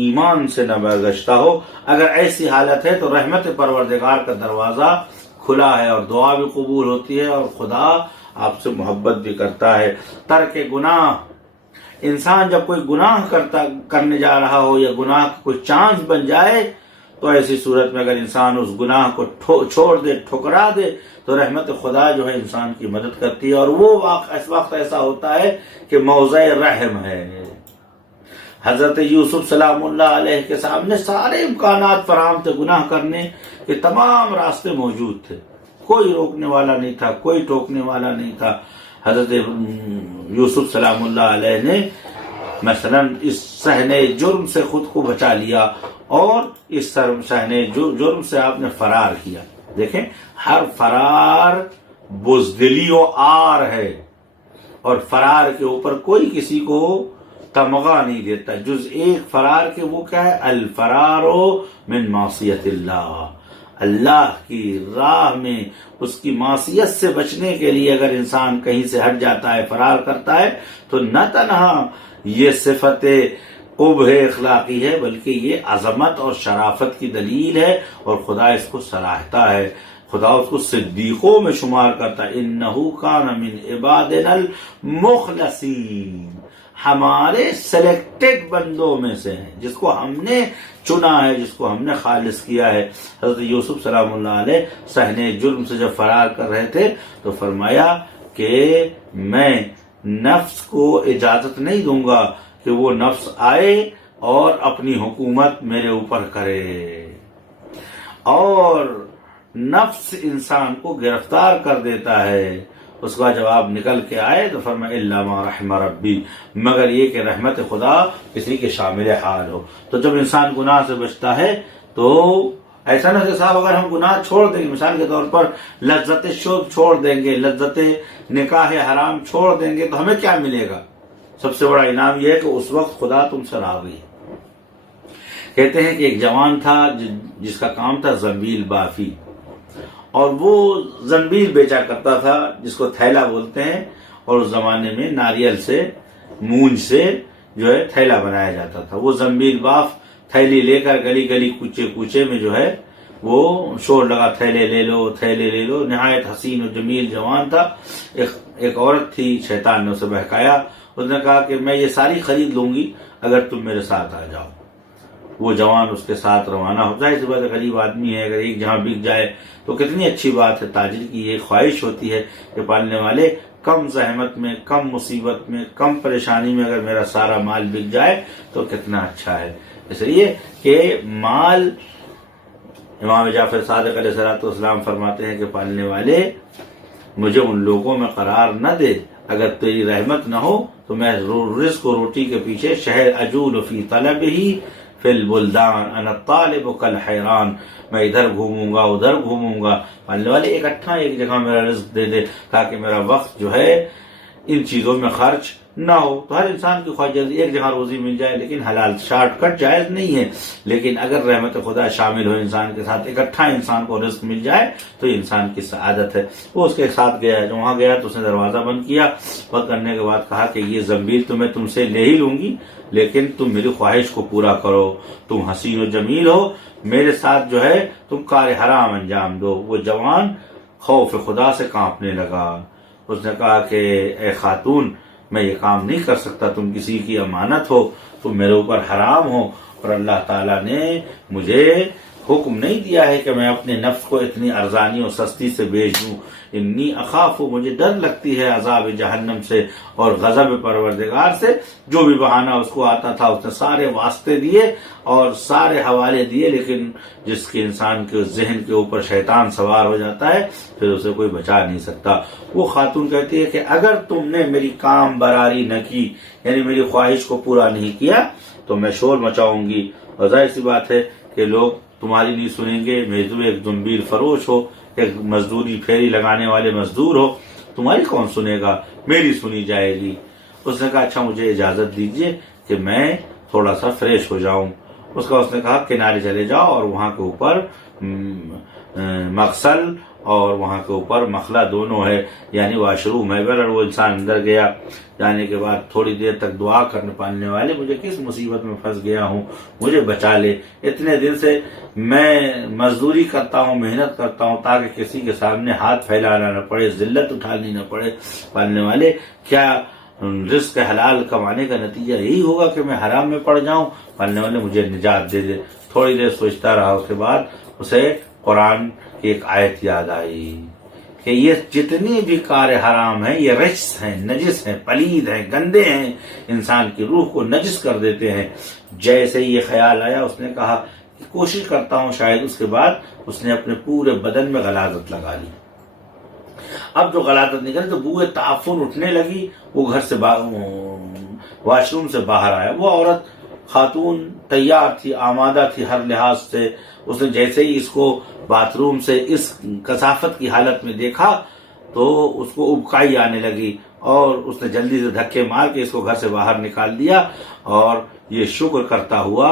ایمان سے نہ برگشتہ ہو۔ اگر ایسی حالت ہے تو رحمت پروردگار کا دروازہ کھلا ہے اور دعا بھی قبول ہوتی ہے اور خدا آپ سے محبت بھی کرتا ہے۔ ترک گناہ، انسان جب کوئی گناہ کرنے جا رہا ہو یا گناہ کا کوئی چانس بن جائے تو ایسی صورت میں اگر انسان اس گناہ کو چھوڑ دے، ٹھکرا دے، تو رحمت خدا جو ہے انسان کی مدد کرتی ہے، اور وہ اس وقت ایسا ہوتا ہے کہ موضع رحم ہے۔ حضرت یوسف سلام اللہ علیہ کے سامنے سارے امکانات فراہم تھے، گناہ کرنے کے تمام راستے موجود تھے، کوئی روکنے والا نہیں تھا، کوئی ٹوکنے والا نہیں تھا۔ حضرت یوسف سلام اللہ علیہ نے مثلا اس صحنہ جرم سے خود کو بچا لیا، اور اس صحنہ جرم سے آپ نے فرار کیا۔ دیکھیں، ہر فرار بزدلی و عار ہے، اور فرار کے اوپر کوئی کسی کو تمغہ نہیں دیتا جز ایک فرار کے، وہ کیا ہے؟ الفرار من معصیت اللہ، اللہ کی راہ میں اس کی معصیت سے بچنے کے لیے اگر انسان کہیں سے ہٹ جاتا ہے، فرار کرتا ہے، تو نہ تنہا یہ صفت قبح اخلاقی ہے، بلکہ یہ عظمت اور شرافت کی دلیل ہے، اور خدا اس کو سراہتا ہے، خدا اس کو صدیقوں میں شمار کرتا ہے۔ انہو کان من عبادنا المخلصین، ہمارے سلیکٹڈ بندوں میں سے ہیں، جس کو ہم نے چنا ہے، جس کو ہم نے خالص کیا ہے۔ حضرت یوسف سلام اللہ علیہ صحنہ جرم سے جب فرار کر رہے تھے تو فرمایا کہ میں نفس کو اجازت نہیں دوں گا کہ وہ نفس آئے اور اپنی حکومت میرے اوپر کرے، اور نفس انسان کو گرفتار کر دیتا ہے۔ اس کا جواب نکل کے آئے تو فرمایا الا ما رحم ربی، مگر یہ کہ رحمت خدا کسی کے شامل حال ہو۔ تو جب انسان گناہ سے بچتا ہے تو ایسا نہ کہ صاحب اگر ہم گناہ چھوڑ دیں گے، مثال کے طور پر لذت شرب چھوڑ دیں گے، لذت نکاح حرام چھوڑ دیں گے، تو ہمیں کیا ملے گا؟ سب سے بڑا انعام یہ ہے کہ اس وقت خدا تم سے راضی ہے۔ کہتے ہیں کہ ایک جوان تھا جس کا کام تھا زنبیل بافی، اور وہ زنبیل بیچا کرتا تھا، جس کو تھیلا بولتے ہیں، اور اس زمانے میں ناریل سے، مونج سے جو ہے تھیلا بنایا جاتا تھا۔ وہ زنبیل باف تھیلی لے کر گلی گلی کوچے کوچے میں جو ہے وہ شور لگا، تھیلے لے لو، تھیلے لے لو۔ نہایت حسین و جمیل جوان تھا۔ ایک عورت تھی، شیطان نے اسے بہکایا، اس نے کہا کہ میں یہ ساری خرید لوں گی اگر تم میرے ساتھ آ جاؤ۔ وہ جوان اس کے ساتھ روانہ ہو جائے، اس بات غریب آدمی ہے، اگر ایک جہاں بک جائے تو کتنی اچھی بات ہے۔ تاجر کی یہ خواہش ہوتی ہے کہ پالنے والے کم زحمت میں، کم مصیبت میں، کم پریشانی میں اگر میرا سارا مال بک جائے تو کتنا اچھا ہے۔ اس لیے کہ مال، امام جعفر صادق علیہ السلام فرماتے ہیں کہ پالنے والے مجھے ان لوگوں میں قرار نہ دے، اگر تیری رحمت نہ ہو تو میں رزق و روٹی کے پیچھے شہر اجول فی طلب ہی فی البلدان انا طالب کل حیران، میں ادھر گھوموں گا ادھر گھوموں گا۔ پالنے والے اکٹھا ایک جگہ میرا رزق دے دے تاکہ میرا وقت جو ہے ان چیزوں میں خرچ نہ ہو۔ تو ہر انسان کی خواہش جلدی ایک جگہ روزی مل جائے، لیکن حلال شارٹ کٹ جائز نہیں ہے، لیکن اگر رحمت خدا شامل ہو انسان کے ساتھ، اکٹھا انسان کو رزق مل جائے تو انسان کی سعادت ہے۔ وہ اس کے ساتھ گیا، جو وہاں گیا تو اس نے دروازہ بند کیا، بند کرنے کے بعد کہا کہ یہ زنبیل تو میں تم سے لے ہی لوں گی، لیکن تم میری خواہش کو پورا کرو، تم حسین و جمیل ہو، میرے ساتھ جو ہے تم کار حرام انجام دو۔ وہ جوان خوف خدا سے کانپنے لگا، اس نے کہا کہ اے خاتون، میں یہ کام نہیں کر سکتا، تم کسی کی امانت ہو، تم میرے اوپر حرام ہو، اور اللہ تعالیٰ نے مجھے حکم نہیں دیا ہے کہ میں اپنے نفس کو اتنی ارزانی اور سستی سے بیچ دوں۔ انی اخاف، مجھے ڈر لگتی ہے عذاب جہنم سے اور غضب پروردگار سے۔ جو بھی بہانہ اس کو آتا تھا اس نے سارے واسطے دیے اور سارے حوالے دیے، لیکن جس کے انسان کے ذہن کے اوپر شیطان سوار ہو جاتا ہے پھر اسے کوئی بچا نہیں سکتا۔ وہ خاتون کہتی ہے کہ اگر تم نے میری کام براری نہ کی، یعنی میری خواہش کو پورا نہیں کیا، تو میں شور مچاؤں گی، اور ظاہر سی بات ہے کہ لوگ تمہاری نہیں سنیں گے۔ میں تو ایک زنبیل فروش ہو، ایک مزدوری پھیری لگانے والے مزدور ہو، تمہاری کون سنے گا، میری سنی جائے گی۔ اس نے کہا اچھا مجھے اجازت دیجئے کہ میں تھوڑا سا فریش ہو جاؤں۔ اس نے کہا کنارے چلے جاؤ، اور وہاں کے اوپر مغسل اور وہاں کے اوپر مخلا دونوں ہے، یعنی واش روم ہے۔ اور وہ انسان اندر گیا، جانے کے بعد تھوڑی دیر تک دعا کرنے، پالنے والے مجھے کس مصیبت میں پھنس گیا ہوں، مجھے بچا لے، اتنے دن سے میں مزدوری کرتا ہوں، محنت کرتا ہوں تاکہ کسی کے سامنے ہاتھ پھیلانا نہ پڑے، ذلت اٹھانی نہ پڑے۔ پالنے والے کیا رزق حلال کمانے کا نتیجہ یہی ہوگا کہ میں حرام میں پڑ جاؤں، پالنے والے مجھے نجات دے دے۔ تھوڑی دیر سوچتا رہا، اس کے بعد اسے قرآن کی ایک آیت یاد آئی کہ یہ جتنی بھی کار حرام ہیں یہ رجس ہیں، نجس ہیں، پلید ہیں، گندے ہیں، انسان کی روح کو نجس کر دیتے ہیں۔ جیسے یہ خیال آیا اس نے کہا کہ کوشش کرتا ہوں شاید، اس کے بعد اس نے اپنے پورے بدن میں غلاظت لگا لی۔ اب جو غلاظت نکلی تو بوئے تعفن اٹھنے لگی، وہ گھر سے واش روم سے باہر آیا۔ وہ عورت خاتون تیار تھی، آمادہ تھی ہر لحاظ سے۔ اس نے جیسے ہی اس کو باتھ روم سے اس کثافت کی حالت میں دیکھا تو اس کو ابکائی آنے لگی، اور اس نے جلدی سے دھکے مار کے اس کو گھر سے باہر نکال دیا، اور یہ شکر کرتا ہوا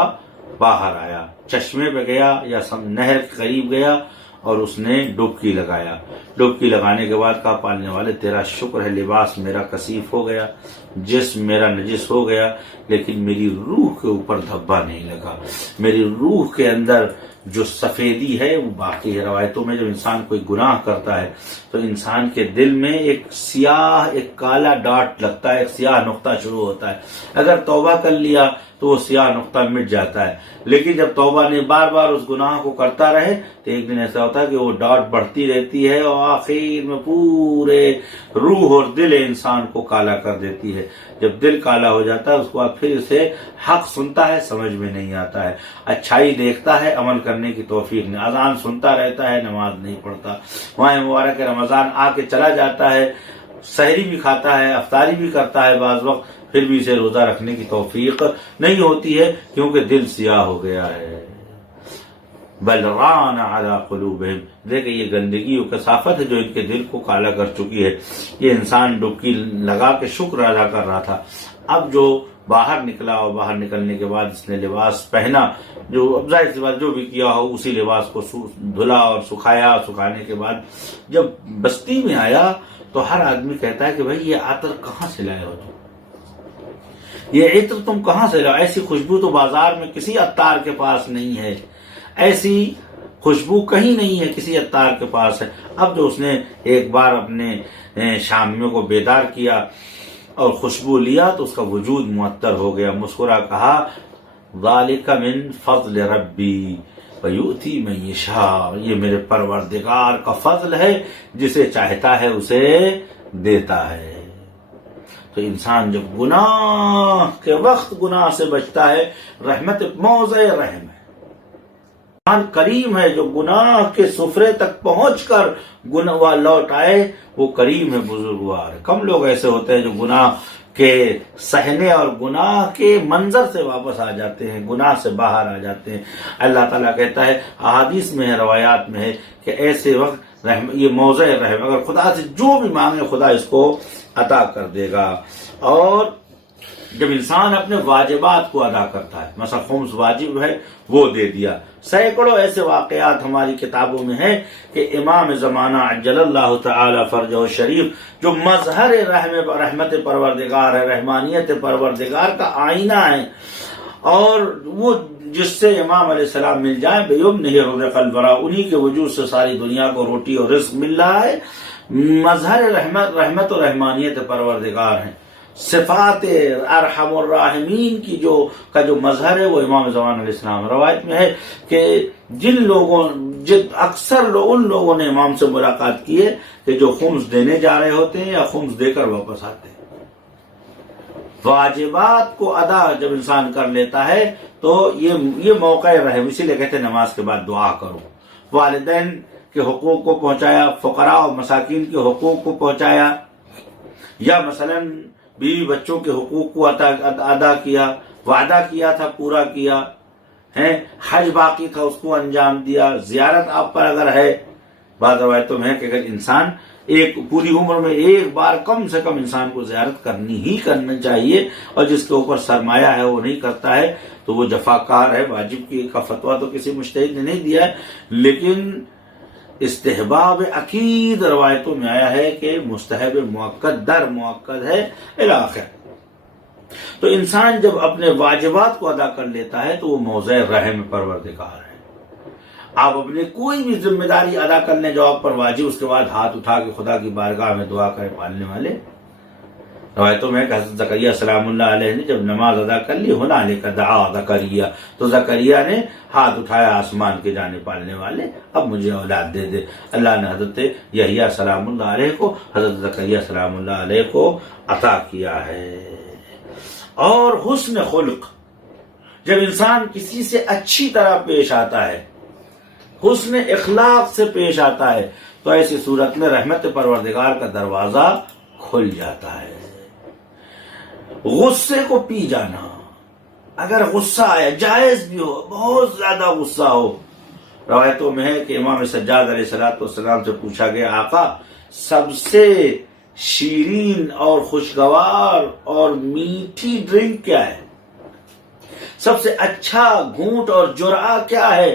باہر آیا، چشمے پہ گیا یا نہر کے قریب گیا اور اس نے ڈبکی لگایا۔ ڈبکی لگانے کے بعد کہا پالنے والے تیرا شکر ہے، لباس میرا کثیف ہو گیا، جسم میرا نجس ہو گیا، لیکن میری روح کے اوپر دھبا نہیں لگا، میری روح کے اندر جو سفیدی ہے وہ باقی ہے۔ روایتوں میں جب انسان کوئی گناہ کرتا ہے تو انسان کے دل میں ایک سیاہ، ایک کالا ڈاٹ لگتا ہے، ایک سیاہ نقطہ شروع ہوتا ہے۔ اگر توبہ کر لیا تو وہ سیاہ نقطہ مٹ جاتا ہے، لیکن جب توبہ نہیں بار بار اس گناہ کو کرتا رہے تو ایک دن ایسا ہوتا ہے کہ وہ ڈاٹ بڑھتی رہتی ہے اور آخر میں پورے روح اور دل انسان کو کالا کر دیتی ہے۔ جب دل کالا ہو جاتا ہے اس کے بعد پھر اسے حق سنتا ہے، سمجھ میں نہیں آتا ہے، اچھائی دیکھتا ہے، عمل کرنے کی توفیق نہیں، اذان سنتا رہتا ہے، نماز نہیں پڑھتا، ماہ مبارک رمضان آ کے چلا جاتا ہے، سحری بھی کھاتا ہے، افطاری بھی کرتا ہے بعض وقت، پھر بھی اسے روزہ رکھنے کی توفیق نہیں ہوتی ہے کیونکہ دل سیاہ ہو گیا ہے۔ بل ران علی قلوبہم، دیکھیں یہ گندگی و کثافت ہے جو ان کے دل کو کالا کر چکی ہے۔ یہ انسان ڈبکی لگا کے شکر ادا کر رہا تھا، اب جو باہر نکلا اور باہر نکلنے کے بعد اس نے لباس پہنا، جو اب ظاہر سی بات جو بھی کیا ہو اسی لباس کو دھلا اور سکھایا، سکھانے کے بعد جب بستی میں آیا تو ہر آدمی کہتا ہے کہ بھائی یہ عطر کہاں سے لائے ہو تم، یہ عطر تم کہاں سے لائے، ایسی خوشبو تو بازار میں کسی عطار کے پاس نہیں ہے، ایسی خوشبو کہیں نہیں ہے، کسی عطار کے پاس ہے۔ اب جو اس نے ایک بار اپنے شامیوں کو بیدار کیا اور خوشبو لیا تو اس کا وجود معطر ہو گیا، مسکرا کہا ذالک من فضل ربی ویؤتی من یشاء، یہ میرے پروردگار کا فضل ہے، جسے چاہتا ہے اسے دیتا ہے۔ تو انسان جب گناہ کے وقت گناہ سے بچتا ہے، رحمت موضع رحم ہے، انسان کریم ہے، جو گناہ کے سفرے تک پہنچ کر گناہ لوٹ آئے وہ کریم ہے، بزرگوار ہے۔ کم لوگ ایسے ہوتے ہیں جو گناہ کے سہنے اور گناہ کے منظر سے واپس آ جاتے ہیں، گناہ سے باہر آ جاتے ہیں۔ اللہ تعالیٰ کہتا ہے، احادیث میں ہے، روایات میں ہے کہ ایسے وقت یہ موضع رحم، اگر خدا سے جو بھی مانگے خدا اس کو عطا کر دے گا۔ اور جب انسان اپنے واجبات کو ادا کرتا ہے، مثلا خمس واجب ہے وہ دے دیا، سینکڑوں ایسے واقعات ہماری کتابوں میں ہیں کہ امام زمانہ عجل اللہ تعالی فرجہ شریف جو مظہر رحمت پروردگار ہے، رحمانیت پروردگار کا آئینہ ہے، اور وہ جس سے امام علیہ السلام مل جائیں بیمنہ رزق الورا، انہی کے وجود سے ساری دنیا کو روٹی اور رزق مل رہا ہے، مظہر رحمت و رحمانیت پروردگار ہیں۔ صفات ارحم الراحمین کی جو مظہر ہے وہ امام زمان علیہ السلام۔ روایت میں ہے کہ اکثر ان لوگوں نے امام سے ملاقات کی ہے کہ جو خمس دینے جا رہے ہوتے ہیں یا خمس دے کر واپس آتے ہیں۔ واجبات کو ادا جب انسان کر لیتا ہے تو یہ موقع رحم، اسی لیے کہتے ہیں نماز کے بعد دعا کرو۔ والدین کے حقوق کو پہنچایا، فقراء و مساکین کے حقوق کو پہنچایا، یا مثلا بیوی بچوں کے حقوق کو ادا کیا، وعدہ کیا تھا پورا کیا ہے، حج باقی تھا اس کو انجام دیا، زیارت آپ پر اگر ہے، بعض روایتوں میں ہے کہ اگر انسان ایک پوری عمر میں ایک بار کم سے کم انسان کو زیارت کرنا چاہیے، اور جس کے اوپر سرمایہ ہے وہ نہیں کرتا ہے تو وہ جفاکار ہے۔ واجب کا فتویٰ تو کسی مجتہد نے نہیں دیا ہے، لیکن استحباب اکید روایتوں میں آیا ہے کہ مستحب مؤکد در مؤکد ہے الاخر۔ تو انسان جب اپنے واجبات کو ادا کر لیتا ہے تو وہ موضع رحم پروردگار ہے۔ آپ اپنے کوئی بھی ذمہ داری ادا کرنے جاؤ پر واجب، اس کے بعد ہاتھ اٹھا کے خدا کی بارگاہ میں دعا کریں پالنے والے روایتوں میں کہ حضرت زکریا سلام اللہ علیہ نے جب نماز ادا کر لی ہنالک دعا زکریا، تو زکریا نے ہاتھ اٹھایا آسمان کے جانے پالنے والے اب مجھے اولاد دے دے۔ اللہ نے حضرت یحییٰ سلام اللہ علیہ کو حضرت زکریا سلام اللہ علیہ کو عطا کیا ہے۔ اور حسن خلق، جب انسان کسی سے اچھی طرح پیش آتا ہے، حسن اخلاق سے پیش آتا ہے، تو ایسی صورت میں رحمت پروردگار کا دروازہ کھل جاتا ہے۔ غصے کو پی جانا، اگر غصہ آیا، جائز بھی ہو، بہت زیادہ غصہ ہو، روایتوں میں ہے کہ امام سجاد علیہ السلام سے پوچھا گیا آقا سب سے شیرین اور خوشگوار اور میٹھی ڈرنک کیا ہے، سب سے اچھا گھونٹ اور جرعہ کیا ہے؟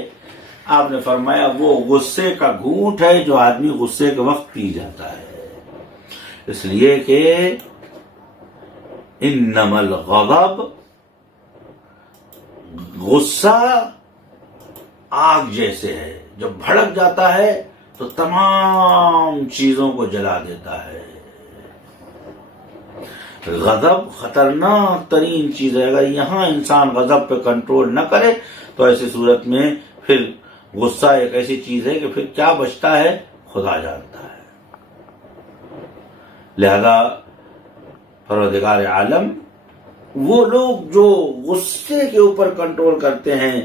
آپ نے فرمایا وہ غصے کا گھونٹ ہے جو آدمی غصے کے وقت پی جاتا ہے، اس لیے کہ انما الغضب، غصہ آگ جیسے ہے، جب بھڑک جاتا ہے تو تمام چیزوں کو جلا دیتا ہے۔ غضب خطرناک ترین چیز ہے، اگر یہاں انسان غضب پہ کنٹرول نہ کرے تو ایسی صورت میں پھر غصہ ایک ایسی چیز ہے کہ پھر کیا بچتا ہے خدا جانتا ہے۔ لہذا پروردگار عالم وہ لوگ جو غصے کے اوپر کنٹرول کرتے ہیں،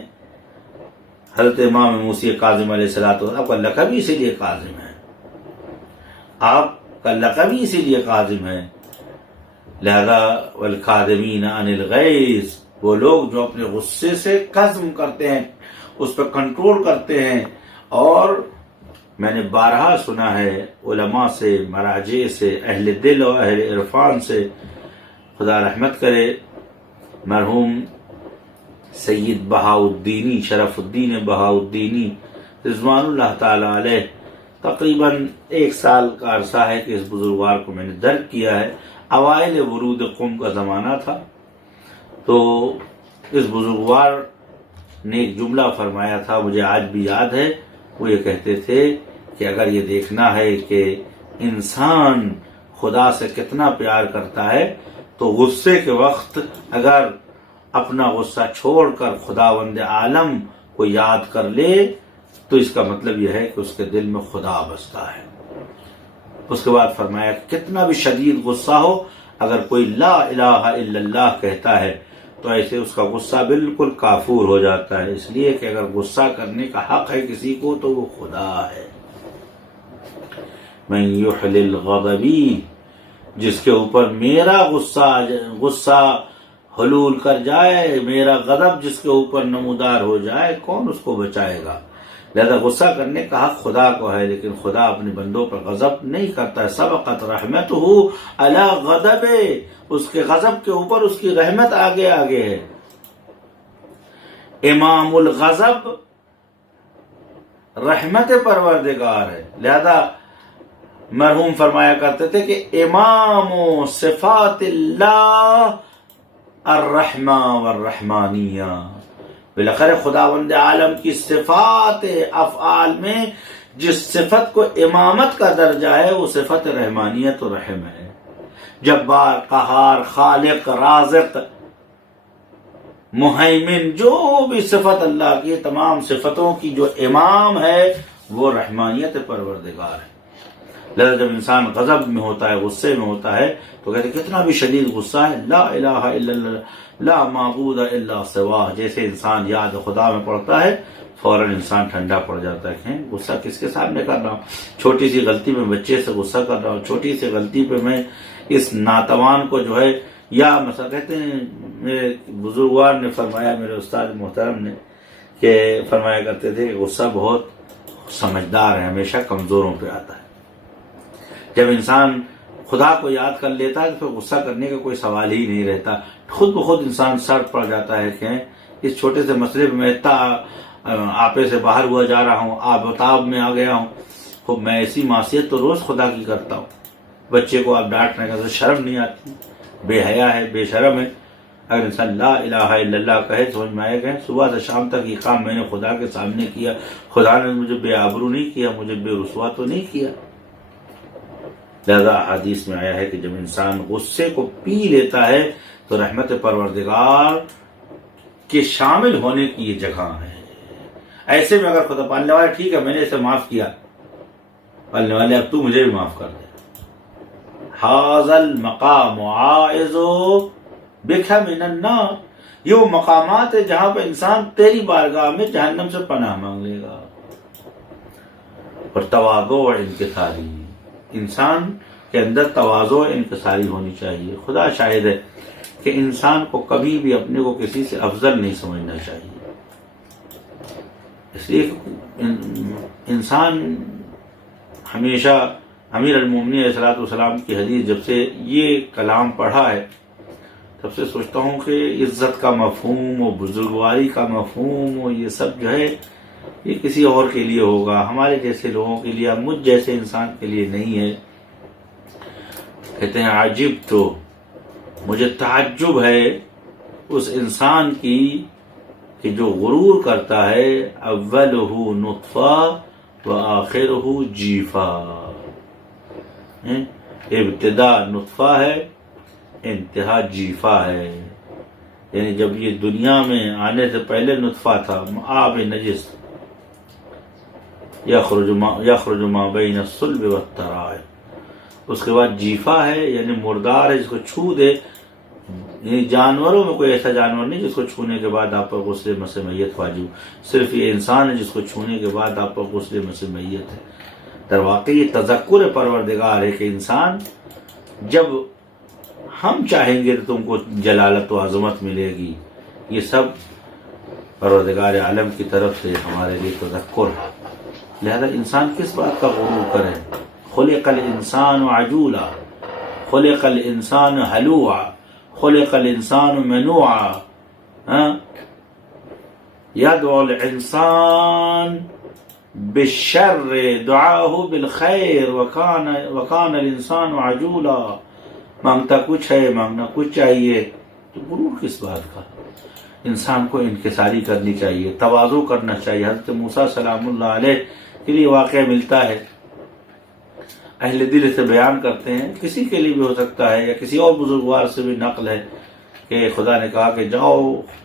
حضرت امام موسی کاظم علیہ السلام، آپ کا لقب ہی اسی لیے کاظم ہے، آپ کا لقب ہی اسی لیے کاظم ہے۔ لہذا والکاظمین عن الغیظ، وہ لوگ جو اپنے غصے سے قزم کرتے ہیں، اس پر کنٹرول کرتے ہیں۔ اور میں نے بارہا سنا ہے علماء سے، مراجع سے، اہل دل اور اہل عرفان سے، خدا رحمت کرے مرحوم سید بہاؤالدینی، شرف الدین بہاؤالدینی رضوان اللہ تعالی علیہ، تقریباً 1 سال کا عرصہ ہے کہ اس بزرگوار کو میں نے درک کیا ہے۔ اوائل ورود قم کا زمانہ تھا، تو اس بزرگوار نے ایک جملہ فرمایا تھا، مجھے آج بھی یاد ہے۔ وہ یہ کہتے تھے کہ اگر یہ دیکھنا ہے کہ انسان خدا سے کتنا پیار کرتا ہے تو غصے کے وقت اگر اپنا غصہ چھوڑ کر خداوند عالم کو یاد کر لے تو اس کا مطلب یہ ہے کہ اس کے دل میں خدا بستا ہے۔ اس کے بعد فرمایا کہ کتنا بھی شدید غصہ ہو، اگر کوئی لا الہ الا اللہ کہتا ہے تو ایسے اس کا غصہ بالکل کافور ہو جاتا ہے، اس لیے کہ اگر غصہ کرنے کا حق ہے کسی کو تو وہ خدا ہے۔ من یحلل غضبی، جس کے اوپر میرا غصہ حلول کر جائے، میرا غضب جس کے اوپر نمودار ہو جائے، کون اس کو بچائے گا؟ لہذا غصہ کرنے کا حق خدا کو ہے، لیکن خدا اپنے بندوں پر غضب نہیں کرتا ہے۔ سبقت رحمتہ علی غضب، اس کے غضب کے اوپر اس کی رحمت آگے آگے ہے۔ امام الغضب رحمت پروردگار ہے، لہذا مرحوم فرمایا کرتے تھے کہ امام صفات اللہ الرحمہ والرحمانیہ، بالاخره خداوند عالم کی صفات افعال میں جس صفت کو امامت کا درجہ ہے وہ صفت رحمانیت و رحم ہے۔ جبار، قہار، خالق، رازق، مہیمن، جو بھی صفت اللہ کی تمام صفتوں کی جو امام ہے وہ رحمانیت پروردگار ہے۔ لہذا جب انسان غضب میں ہوتا ہے، غصے میں ہوتا ہے، تو کہتے کتنا بھی شدید غصہ ہے، لا الہ الا اللہ لا معبود الا سواہ، جیسے انسان یاد خدا میں پڑتا ہے فوراً انسان ٹھنڈا پڑ جاتا ہے کہ غصہ کس کے سامنے کر رہا ہوں، چھوٹی سی غلطی میں بچے سے غصہ کر رہا ہوں، چھوٹی سی غلطی پہ میں اس ناتوان کو جو ہے، یا مثلا کہتے ہیں میرے بزرگوار نے فرمایا، میرے استاد محترم نے کہ فرمایا کرتے تھے کہ غصہ بہت سمجھدار ہے، ہمیشہ کمزوروں پہ آتا ہے۔ جب انسان خدا کو یاد کر لیتا ہے تو پھر غصہ کرنے کا کوئی سوال ہی نہیں رہتا، خود بخود انسان سرد پڑ جاتا ہے کہ اس چھوٹے سے مسئلے میں اتنا آپے سے باہر ہوا جا رہا ہوں، آب و تاب میں آ گیا ہوں، خب میں ایسی معصیت تو روز خدا کی کرتا ہوں۔ بچے کو آپ ڈانٹنے کا شرم نہیں آتی، بے حیا ہے، بے شرم ہے۔ اگر انسان لا الہ الا اللہ کہے سمجھ میں آئے گا صبح سے شام تک یہ کام میں نے خدا کے سامنے کیا، خدا نے مجھے بے آبرو نہیں کیا، مجھے بے رسوا تو نہیں کیا۔ لہذا حدیث میں آیا ہے کہ جب انسان غصے کو پی لیتا ہے تو رحمت پروردگار کے شامل ہونے کی یہ جگہ ہے۔ ایسے میں اگر خدا پالنے والے ٹھیک ہے میں نے اسے معاف کیا، پالنے والے اب تو مجھے بھی معاف کر دے، ھذا المقام عائذ بک من النار، یہ وہ مقامات ہے جہاں پہ انسان تیری بارگاہ میں جہنم سے پناہ مانگ لے گا۔ اور تواضع اور انکساری، انسان کے اندر تواضع اور انکساری ہونی چاہیے۔ خدا شاہد ہے کہ انسان کو کبھی بھی اپنے کو کسی سے افضل نہیں سمجھنا چاہیے، اس لیے انسان ہمیشہ امیر المومنین علیہ الصلوۃ والسلام کی حدیث جب سے یہ کلام پڑھا ہے تب سے سوچتا ہوں کہ عزت کا مفہوم و بزرگواری کا مفہوم و یہ سب جو ہے یہ کسی اور کے لیے ہوگا، ہمارے جیسے لوگوں کے لیے، مجھ جیسے انسان کے لیے نہیں ہے۔ کہتے ہیں عجیب تو مجھے تعجب ہے اس انسان کی کہ جو غرور کرتا ہے اولہ نطفہ و آخرہ جیفا، ابتدا نطفہ ہے انتہا جیفا ہے، یعنی جب یہ دنیا میں آنے سے پہلے نطفہ تھا آب نجس، یخرج ما بین الصلب والترائب، اس کے بعد جیفا ہے یعنی مردار ہے جس کو چھو دے، یعنی جانوروں میں کوئی ایسا جانور نہیں جس کو چھونے کے بعد آپ پر غسل مس میت واجب، صرف یہ انسان ہے جس کو چھونے کے بعد آپ پر غسل مس میت ہے۔ در واقع یہ تذکر پروردگار ہے کہ انسان جب ہم چاہیں گے تو تم کو جلالت و عظمت ملے گی، یہ سب پروردگار عالم کی طرف سے ہمارے لیے تذکر ہے۔ لہذا انسان کس بات کا غرور کرے؟ خلق الانسان عجولا، خلق الانسان ہلوعا، خلق الانسان منوعا، یدعو الانسان بالشر دعاہ بالخیر وکان الانسان عجولا، مانگتا کچھ ہے مانگنا کچھ چاہیے، تو غرور کس بات کا؟ انسان کو انکساری کرنی چاہیے، تواضع کرنا چاہیے۔ حضرت موسیٰ سلام اللہ علیہ کے لیے واقعہ ملتا ہے، اہل دل سے بیان کرتے ہیں، کسی کے لیے بھی ہو سکتا ہے یا کسی اور بزرگوار سے بھی نقل ہے کہ خدا نے کہا کہ جاؤ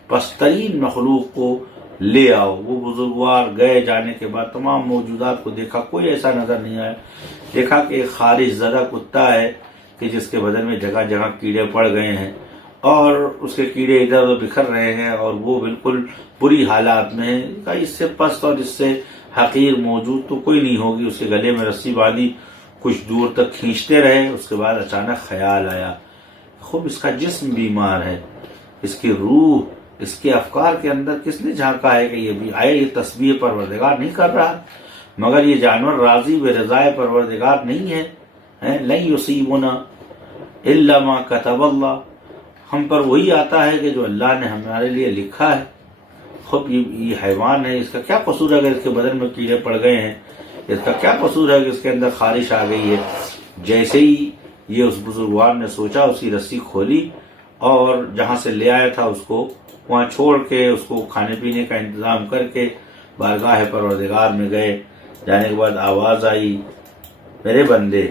پسترین مخلوق کو لے آؤ۔ وہ بزرگوار گئے، جانے کے بعد تمام موجودات کو دیکھا، کوئی ایسا نظر نہیں آیا۔ دیکھا کہ ایک خارش زدہ کتا ہے کہ جس کے بدن میں جگہ جگہ کیڑے پڑ گئے ہیں اور اس کے کیڑے ادھر ادھر بکھر رہے ہیں اور وہ بالکل بری حالات میں ہے۔ اس سے پست اور اس سے حقیر موجود تو کوئی نہیں ہوگی۔ اس کے گلے میں رسی باندھی کچھ دور تک کھینچتے رہے، اس کے بعد اچانک خیال آیا خوب اس کا جسم بیمار ہے، اس کی روح، اس کے افکار کے اندر کس نے جھانکا ہے کہ یہ بھی آئے، یہ تسبیح پروردگار نہیں کر رہا، مگر یہ جانور راضی برضائے پروردگار نہیں ہے۔ لن یصیبنا الا ما کتب اللہ، ہم پر وہی آتا ہے کہ جو اللہ نے ہمارے لیے لکھا ہے۔ خود یہ حیوان ہے، اس کا کیا قصور ہے اگر اس کے بدن میں کیڑے پڑ گئے ہیں؟ اس کا کیا قصور ہے کہ اس کے اندر خارش آ گئی ہے؟ جیسے ہی یہ اس بزرگوار نے سوچا، اسی رسی کھولی اور جہاں سے لے آیا تھا اس کو وہاں چھوڑ کے اس کو کھانے پینے کا انتظام کر کے بارگاہ پروردگار میں گئے۔ جانے کے بعد آواز آئی، میرے بندے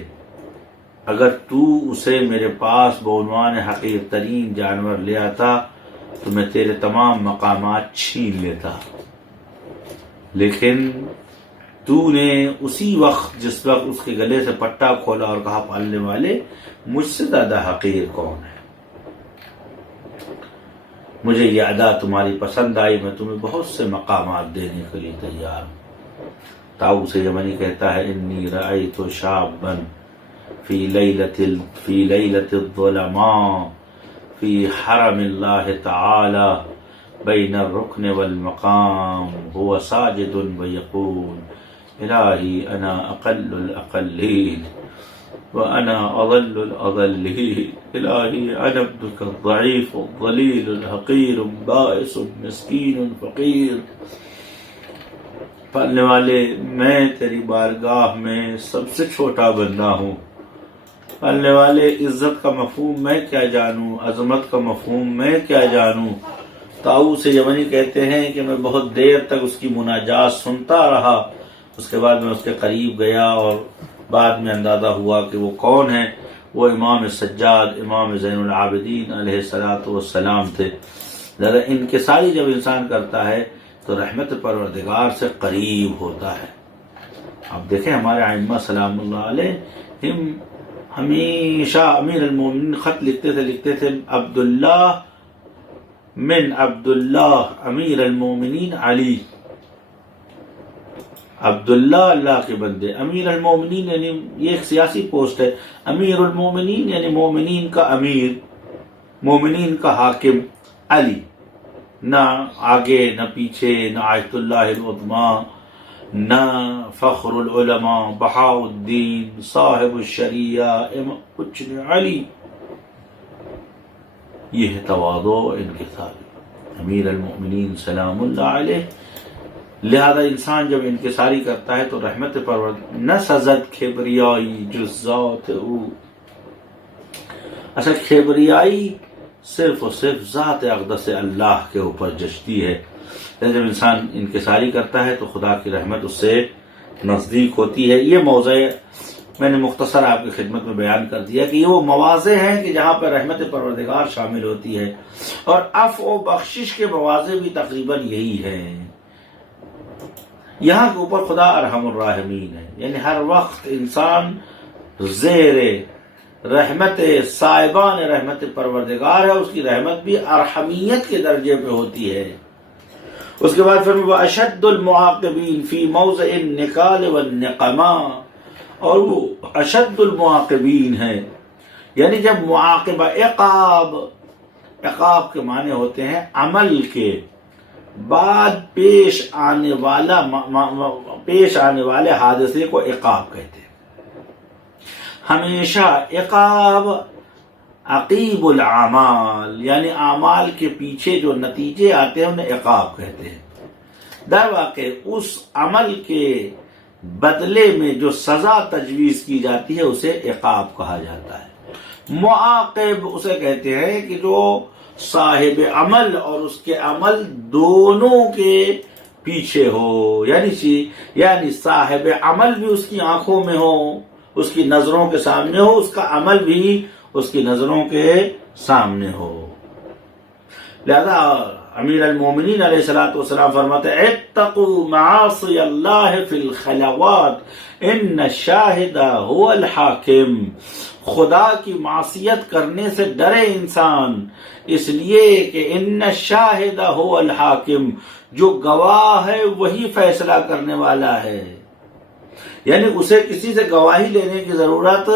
اگر تو اسے میرے پاس بعنوان حقیر ترین جانور لے آتا تو میں تیرے تمام مقامات چھین لیتا، لیکن تو نے اسی وقت جس وقت اس کے گلے سے پٹا کھولا اور کہا پالنے والے مجھ سے زیادہ حقیر کون ہے؟ مجھے یہ ادا تمہاری پسند آئی، میں تمہیں بہت سے مقامات دینے کے لیے تیار ہوں۔ طاؤس یمنی کہتا ہے انی رأیت شابا فی لیلۃ الظلماء فی حرم اللہ تعالی بین الرکن والمقام هو ساجد ویقول الہی انا اقل الاقلین وانا اضل الاضلین الہی انا عبدک الضعیف الضلیل الحقیر بائس مسکین فقیر۔ پالنے والے میں تیری بارگاہ میں سب سے چھوٹا بندہ ہوں۔ پالنے والے عزت کا مفہوم میں کیا جانوں، عظمت کا مفہوم میں کیا جانوں۔ طاؤس یمنی کہتے ہیں کہ میں بہت دیر تک اس کی مناجات سنتا رہا، اس کے بعد میں اس کے قریب گیا اور بعد میں اندازہ ہوا کہ وہ کون ہیں، وہ امام سجاد امام زین العابدین علیہ الصلوۃ والسلام تھے۔ ذرا انکساری جب انسان کرتا ہے تو رحمت پروردگار سے قریب ہوتا ہے۔ اب دیکھیں ہمارے ائمہ سلام اللہ علیہ ہمیشہ امیر المومنین خط لکھتے تھے عبداللہ من عبداللہ امیر المومنین علی، عبداللہ اللہ کے بندے، امیر المومنین یعنی یہ ایک سیاسی پوسٹ ہے، امیر المومنین یعنی مومنین کا امیر، مومنین کا حاکم علی، نہ آگے نہ پیچھے، نہ آیت اللہ العظمیٰ، نہ فخر العلماء بہاء الدین صاحب الشریعہ، کچھ نہیں، علی۔ یہ ہے تواضع انکساری امیر المؤمنین سلام اللہ علیہ۔ لہذا انسان جب انکساری کرتا ہے تو رحمت پروردگار نہ سزد کبریائی جز ذات او، اصل کبریائی صرف و صرف ذات اقدس اللہ کے اوپر جچتی ہے۔ جب انسان انکساری کرتا ہے تو خدا کی رحمت اس سے نزدیک ہوتی ہے۔ یہ موضوع میں نے مختصر آپ کی خدمت میں بیان کر دیا کہ یہ وہ مواضع ہیں کہ جہاں پر رحمت پروردگار شامل ہوتی ہے، اور عفو و بخشش کے مواضع بھی تقریباً یہی ہیں۔ یہاں کے اوپر خدا ارحم الراحمین ہے، یعنی ہر وقت انسان زیر رحمت صاحبان رحمت پروردگار ہے، اس کی رحمت بھی ارحمیت کے درجے پہ ہوتی ہے۔ اس کے بعد پھر وَأَشَدُّ الْمُعَاقِبِينَ فِي مَوْضِعِ النِّقَالِ وَالنِّقَمَا، اور وہ اشد المعاقبین ہے، یعنی جب معاقبہ عقاب کے معنی ہوتے ہیں عمل کے بعد پیش آنے والے حادثے کو عقاب کہتے ہیں۔ ہمیشہ عقاب عقیب الاعمال، یعنی اعمال کے پیچھے جو نتیجے آتے ہیں انہیں عقاب کہتے ہیں۔ در واقع اس عمل کے بدلے میں جو سزا تجویز کی جاتی ہے اسے عقاب کہا جاتا ہے۔ معاقب اسے کہتے ہیں کہ جو صاحب عمل اور اس کے عمل دونوں کے پیچھے ہو، یعنی صاحب عمل بھی اس کی آنکھوں میں ہو، اس کی نظروں کے سامنے ہو، اس کا عمل بھی اس کی نظروں کے سامنے ہو۔ لہذا امیر المومنین علیہ الصلوۃ والسلام فرماتے ہیں اتقوا معاصی اللہ فی الخلوات ان الشاہد هو الحاکم، خدا کی معصیت کرنے سے ڈرے انسان، اس لیے کہ ان الشاہد هو الحاکم، جو گواہ ہے وہی فیصلہ کرنے والا ہے، یعنی اسے کسی سے گواہی لینے کی ضرورت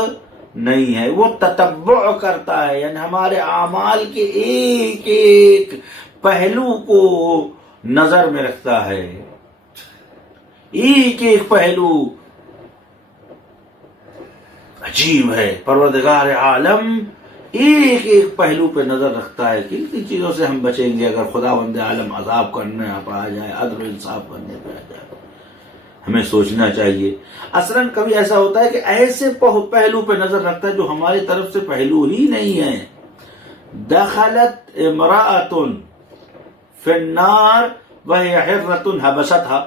نہیں ہے، وہ تتبع کرتا ہے، یعنی ہمارے اعمال کے ایک ایک پہلو کو نظر میں رکھتا ہے، ایک ایک پہلو عجیب ہے۔ پروردگار عالم ایک ایک پہلو پہ نظر رکھتا ہے، کن کن چیزوں سے ہم بچیں گے اگر خداوند عالم عذاب کرنے پہ آ جائے، عدل و انصاف کرنے پہ آ جائے۔ ہمیں سوچنا چاہیے۔ اصلاً کبھی ایسا ہوتا ہے کہ ایسے پہلو پہ نظر رکھتا ہے جو ہماری طرف سے پہلو ہی نہیں ہے۔ دخلت امرأۃ فی النار وہی حرۃ حبستھا،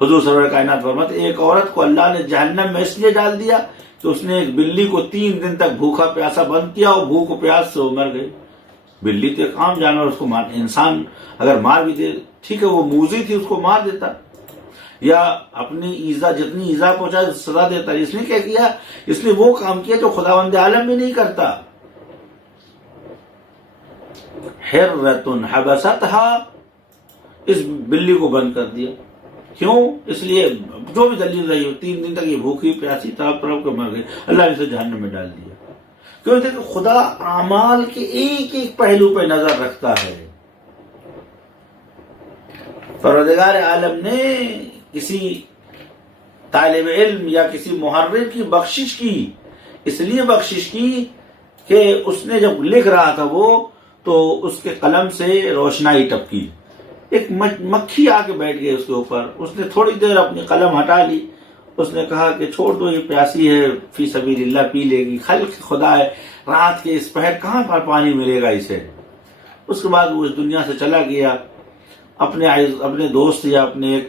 حضور صلی اللہ علیہ کائنات فرماتے ایک عورت کو اللہ نے جہنم میں اس لیے ڈال دیا کہ اس نے ایک بلی کو 3 دن تک بھوکا پیاسا بند کیا اور بھوک و پیاس سے وہ مر گئی۔ بلی تو ایک عام جانور، اس کو انسان اگر مار بھی دے ٹھیک ہے، وہ موذی تھی اس کو مار دیتا، یا اپنی ایذا جتنی ایذا پہنچا سزا دیتا۔ اس نے کیا کیا؟ اس نے وہ کام کیا جو خداوند عالم بھی نہیں کرتا۔ حرۃ حبستھا، اس بلی کو بند کر دیا، کیوں؟ اس لیے جو بھی دلیل رہی ہو 3 دن تک یہ بھوکی پیاسی تڑپ تڑپ کے مر گئی، اللہ نے اسے جہنم میں ڈال دیا۔ کیوں؟ کہ خدا اعمال کے ایک ایک پہلو پہ نظر رکھتا ہے۔ پروردگار عالم نے کسی طالب علم یا کسی محرر کی بخشش کی، اس لیے بخشش کی کہ اس نے جب لکھ رہا تھا وہ تو اس کے قلم سے روشنائی ٹپکی، ایک مکھی آ کے بیٹھ گئی اس کے اوپر، اس نے تھوڑی دیر اپنی قلم ہٹا لی، اس نے کہا کہ چھوڑ دو، یہ پیاسی ہے، فی سبیل اللہ پی لے گی، خلق خدا ہے، رات کے اس پہر کہاں پر پانی ملے گا اسے۔ اس کے بعد وہ اس دنیا سے چلا گیا، اپنے دوست یا اپنے ایک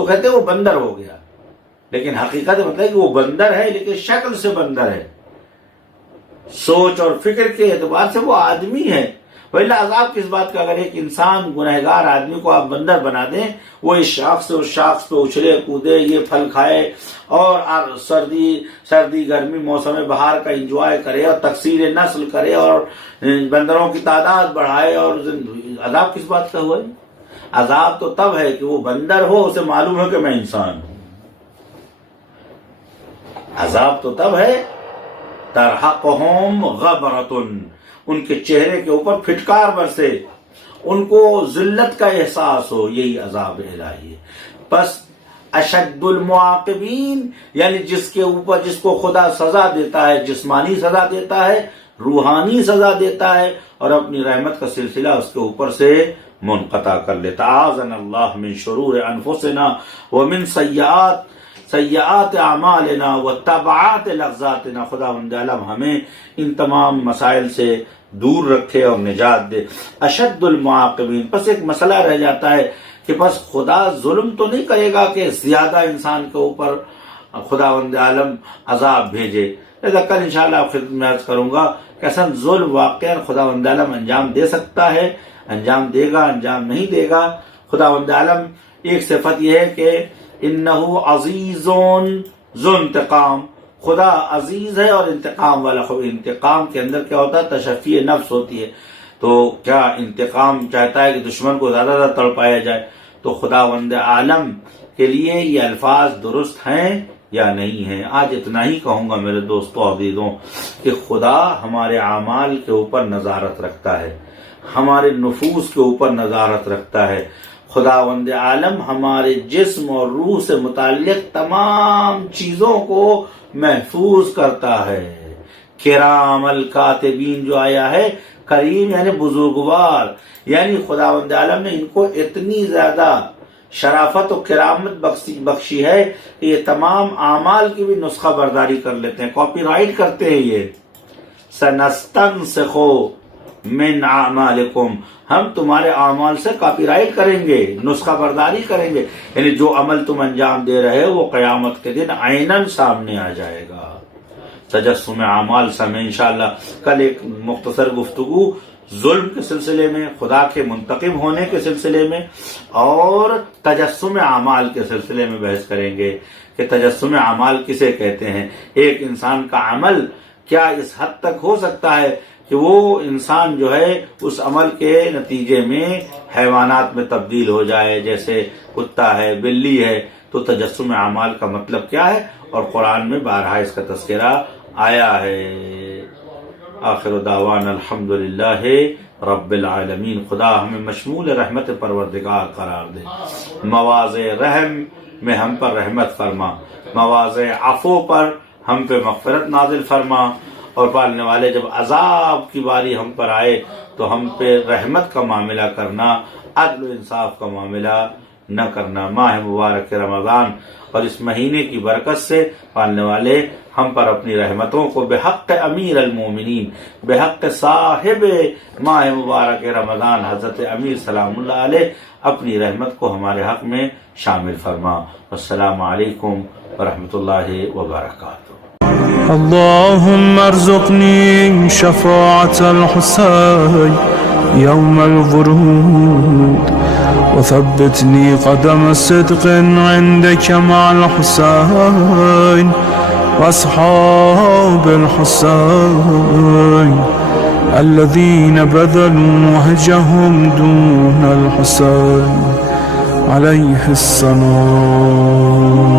تو کہتے ہیں وہ بندر ہو گیا، لیکن حقیقت مطلب ہے کہ وہ بندر ہے لیکن شکل سے بندر ہے، سوچ اور فکر کے اعتبار سے وہ آدمی ہے۔ ویلا عذاب کس بات کا؟ اگر ایک انسان گنہگار آدمی کو آپ بندر بنا دیں، وہ اس شاخ سے اس شاخ پہ اچھلے کودے، یہ پھل کھائے اور سردی گرمی موسم بہار کا انجوائے کرے اور تکثیر نسل کرے اور بندروں کی تعداد بڑھائے، اور عذاب کس بات کا ہوا ہے؟ عذاب تو تب ہے کہ وہ بندر ہو، اسے معلوم ہو کہ میں انسان ہوں۔ عذاب تو تب ہے ترحقہم غبرۃ، ان کے چہرے کے اوپر پھٹکار برسے، ان کو ذلت کا احساس ہو، یہی عذاب الہی ہے۔ پس اشد المعاقبین یعنی جس کو خدا سزا دیتا ہے، جسمانی سزا دیتا ہے، روحانی سزا دیتا ہے، اور اپنی رحمت کا سلسلہ اس کے اوپر سے منقطع کر لیتا۔ اعاذنا اللہ من شرور انفسنا ومن سیئات اعمالنا وتبعات لذاتنا۔ خداوند عالم ہمیں ان تمام مسائل سے دور رکھے اور نجات دے۔ اشد المعاقبین، پس ایک مسئلہ رہ جاتا ہے کہ بس خدا ظلم تو نہیں کرے گا کہ زیادہ انسان کے اوپر خداوند عالم عذاب بھیجے۔ لہذا کل انشاءاللہ آپ خدمت میں عرض کروں گا کہ اصل ظلم واقعا خداوند عالم انجام دے سکتا ہے، انجام دے گا، انجام نہیں دے گا۔ خداوند عالم ایک صفت یہ ہے کہ انہو عزیز ذو انتقام، خدا عزیز ہے اور انتقام والا۔ انتقام کے اندر کیا ہوتا ہے؟ تشفی نفس ہوتی ہے۔ تو کیا انتقام چاہتا ہے کہ دشمن کو زیادہ زیادہ تڑپایا جائے؟ تو خداوند عالم کے لیے یہ الفاظ درست ہیں یا نہیں ہیں؟ آج اتنا ہی کہوں گا میرے دوستوں عزیزوں کہ خدا ہمارے اعمال کے اوپر نظارت رکھتا ہے، ہمارے نفوس کے اوپر نظارت رکھتا ہے۔ خداوند عالم ہمارے جسم اور روح سے متعلق تمام چیزوں کو محفوظ کرتا ہے۔ کرام الکاتبین جو آیا ہے، کریم یعنی بزرگوار، یعنی خداوند عالم نے ان کو اتنی زیادہ شرافت و کرامت بخشی ہے کہ یہ تمام اعمال کی بھی نسخہ برداری کر لیتے ہیں، کاپی رائٹ کرتے ہیں۔ یہ سنستنسخ من اعمالکم، ہم تمہارے اعمال سے کاپی رائٹ کریں گے، نسخہ برداری کریں گے، یعنی جو عمل تم انجام دے رہے ہو وہ قیامت کے دن عیناً سامنے آ جائے گا۔ تجسم اعمال سے میں انشاءاللہ کل ایک مختصر گفتگو ظلم کے سلسلے میں، خدا کے منتقم ہونے کے سلسلے میں اور تجسم اعمال کے سلسلے میں بحث کریں گے کہ تجسم اعمال کسے کہتے ہیں۔ ایک انسان کا عمل کیا اس حد تک ہو سکتا ہے کہ وہ انسان جو ہے اس عمل کے نتیجے میں حیوانات میں تبدیل ہو جائے، جیسے کتا ہے، بلی ہے۔ تو تجسم اعمال کا مطلب کیا ہے، اور قرآن میں بارہا اس کا تذکرہ آیا ہے۔ آخر دعوانا الحمدللہ رب العالمین۔ خدا ہمیں مشمول رحمت پروردگار قرار دے، مواضع رحم میں ہم پر رحمت فرما، مواضع عفو پر ہم پہ مغفرت نازل فرما، اور پالنے والے جب عذاب کی باری ہم پر آئے تو ہم پہ رحمت کا معاملہ کرنا، عدل و انصاف کا معاملہ نہ کرنا۔ ماہ مبارک رمضان اور اس مہینے کی برکت سے پالنے والے ہم پر اپنی رحمتوں کو بحق امیر المومنین، بحق صاحب ماہ مبارک رمضان حضرت امیر سلام اللہ علیہ، اپنی رحمت کو ہمارے حق میں شامل فرما۔ السلام علیکم ورحمۃ اللہ وبرکاتہ۔ اللهم ارزقني شفاعة الحسين يوم الورود، وثبتني قدم صدق عندك مع الحسين وأصحاب الحسين الذين بذلوا وهجهم دون الحسين عليه السلام۔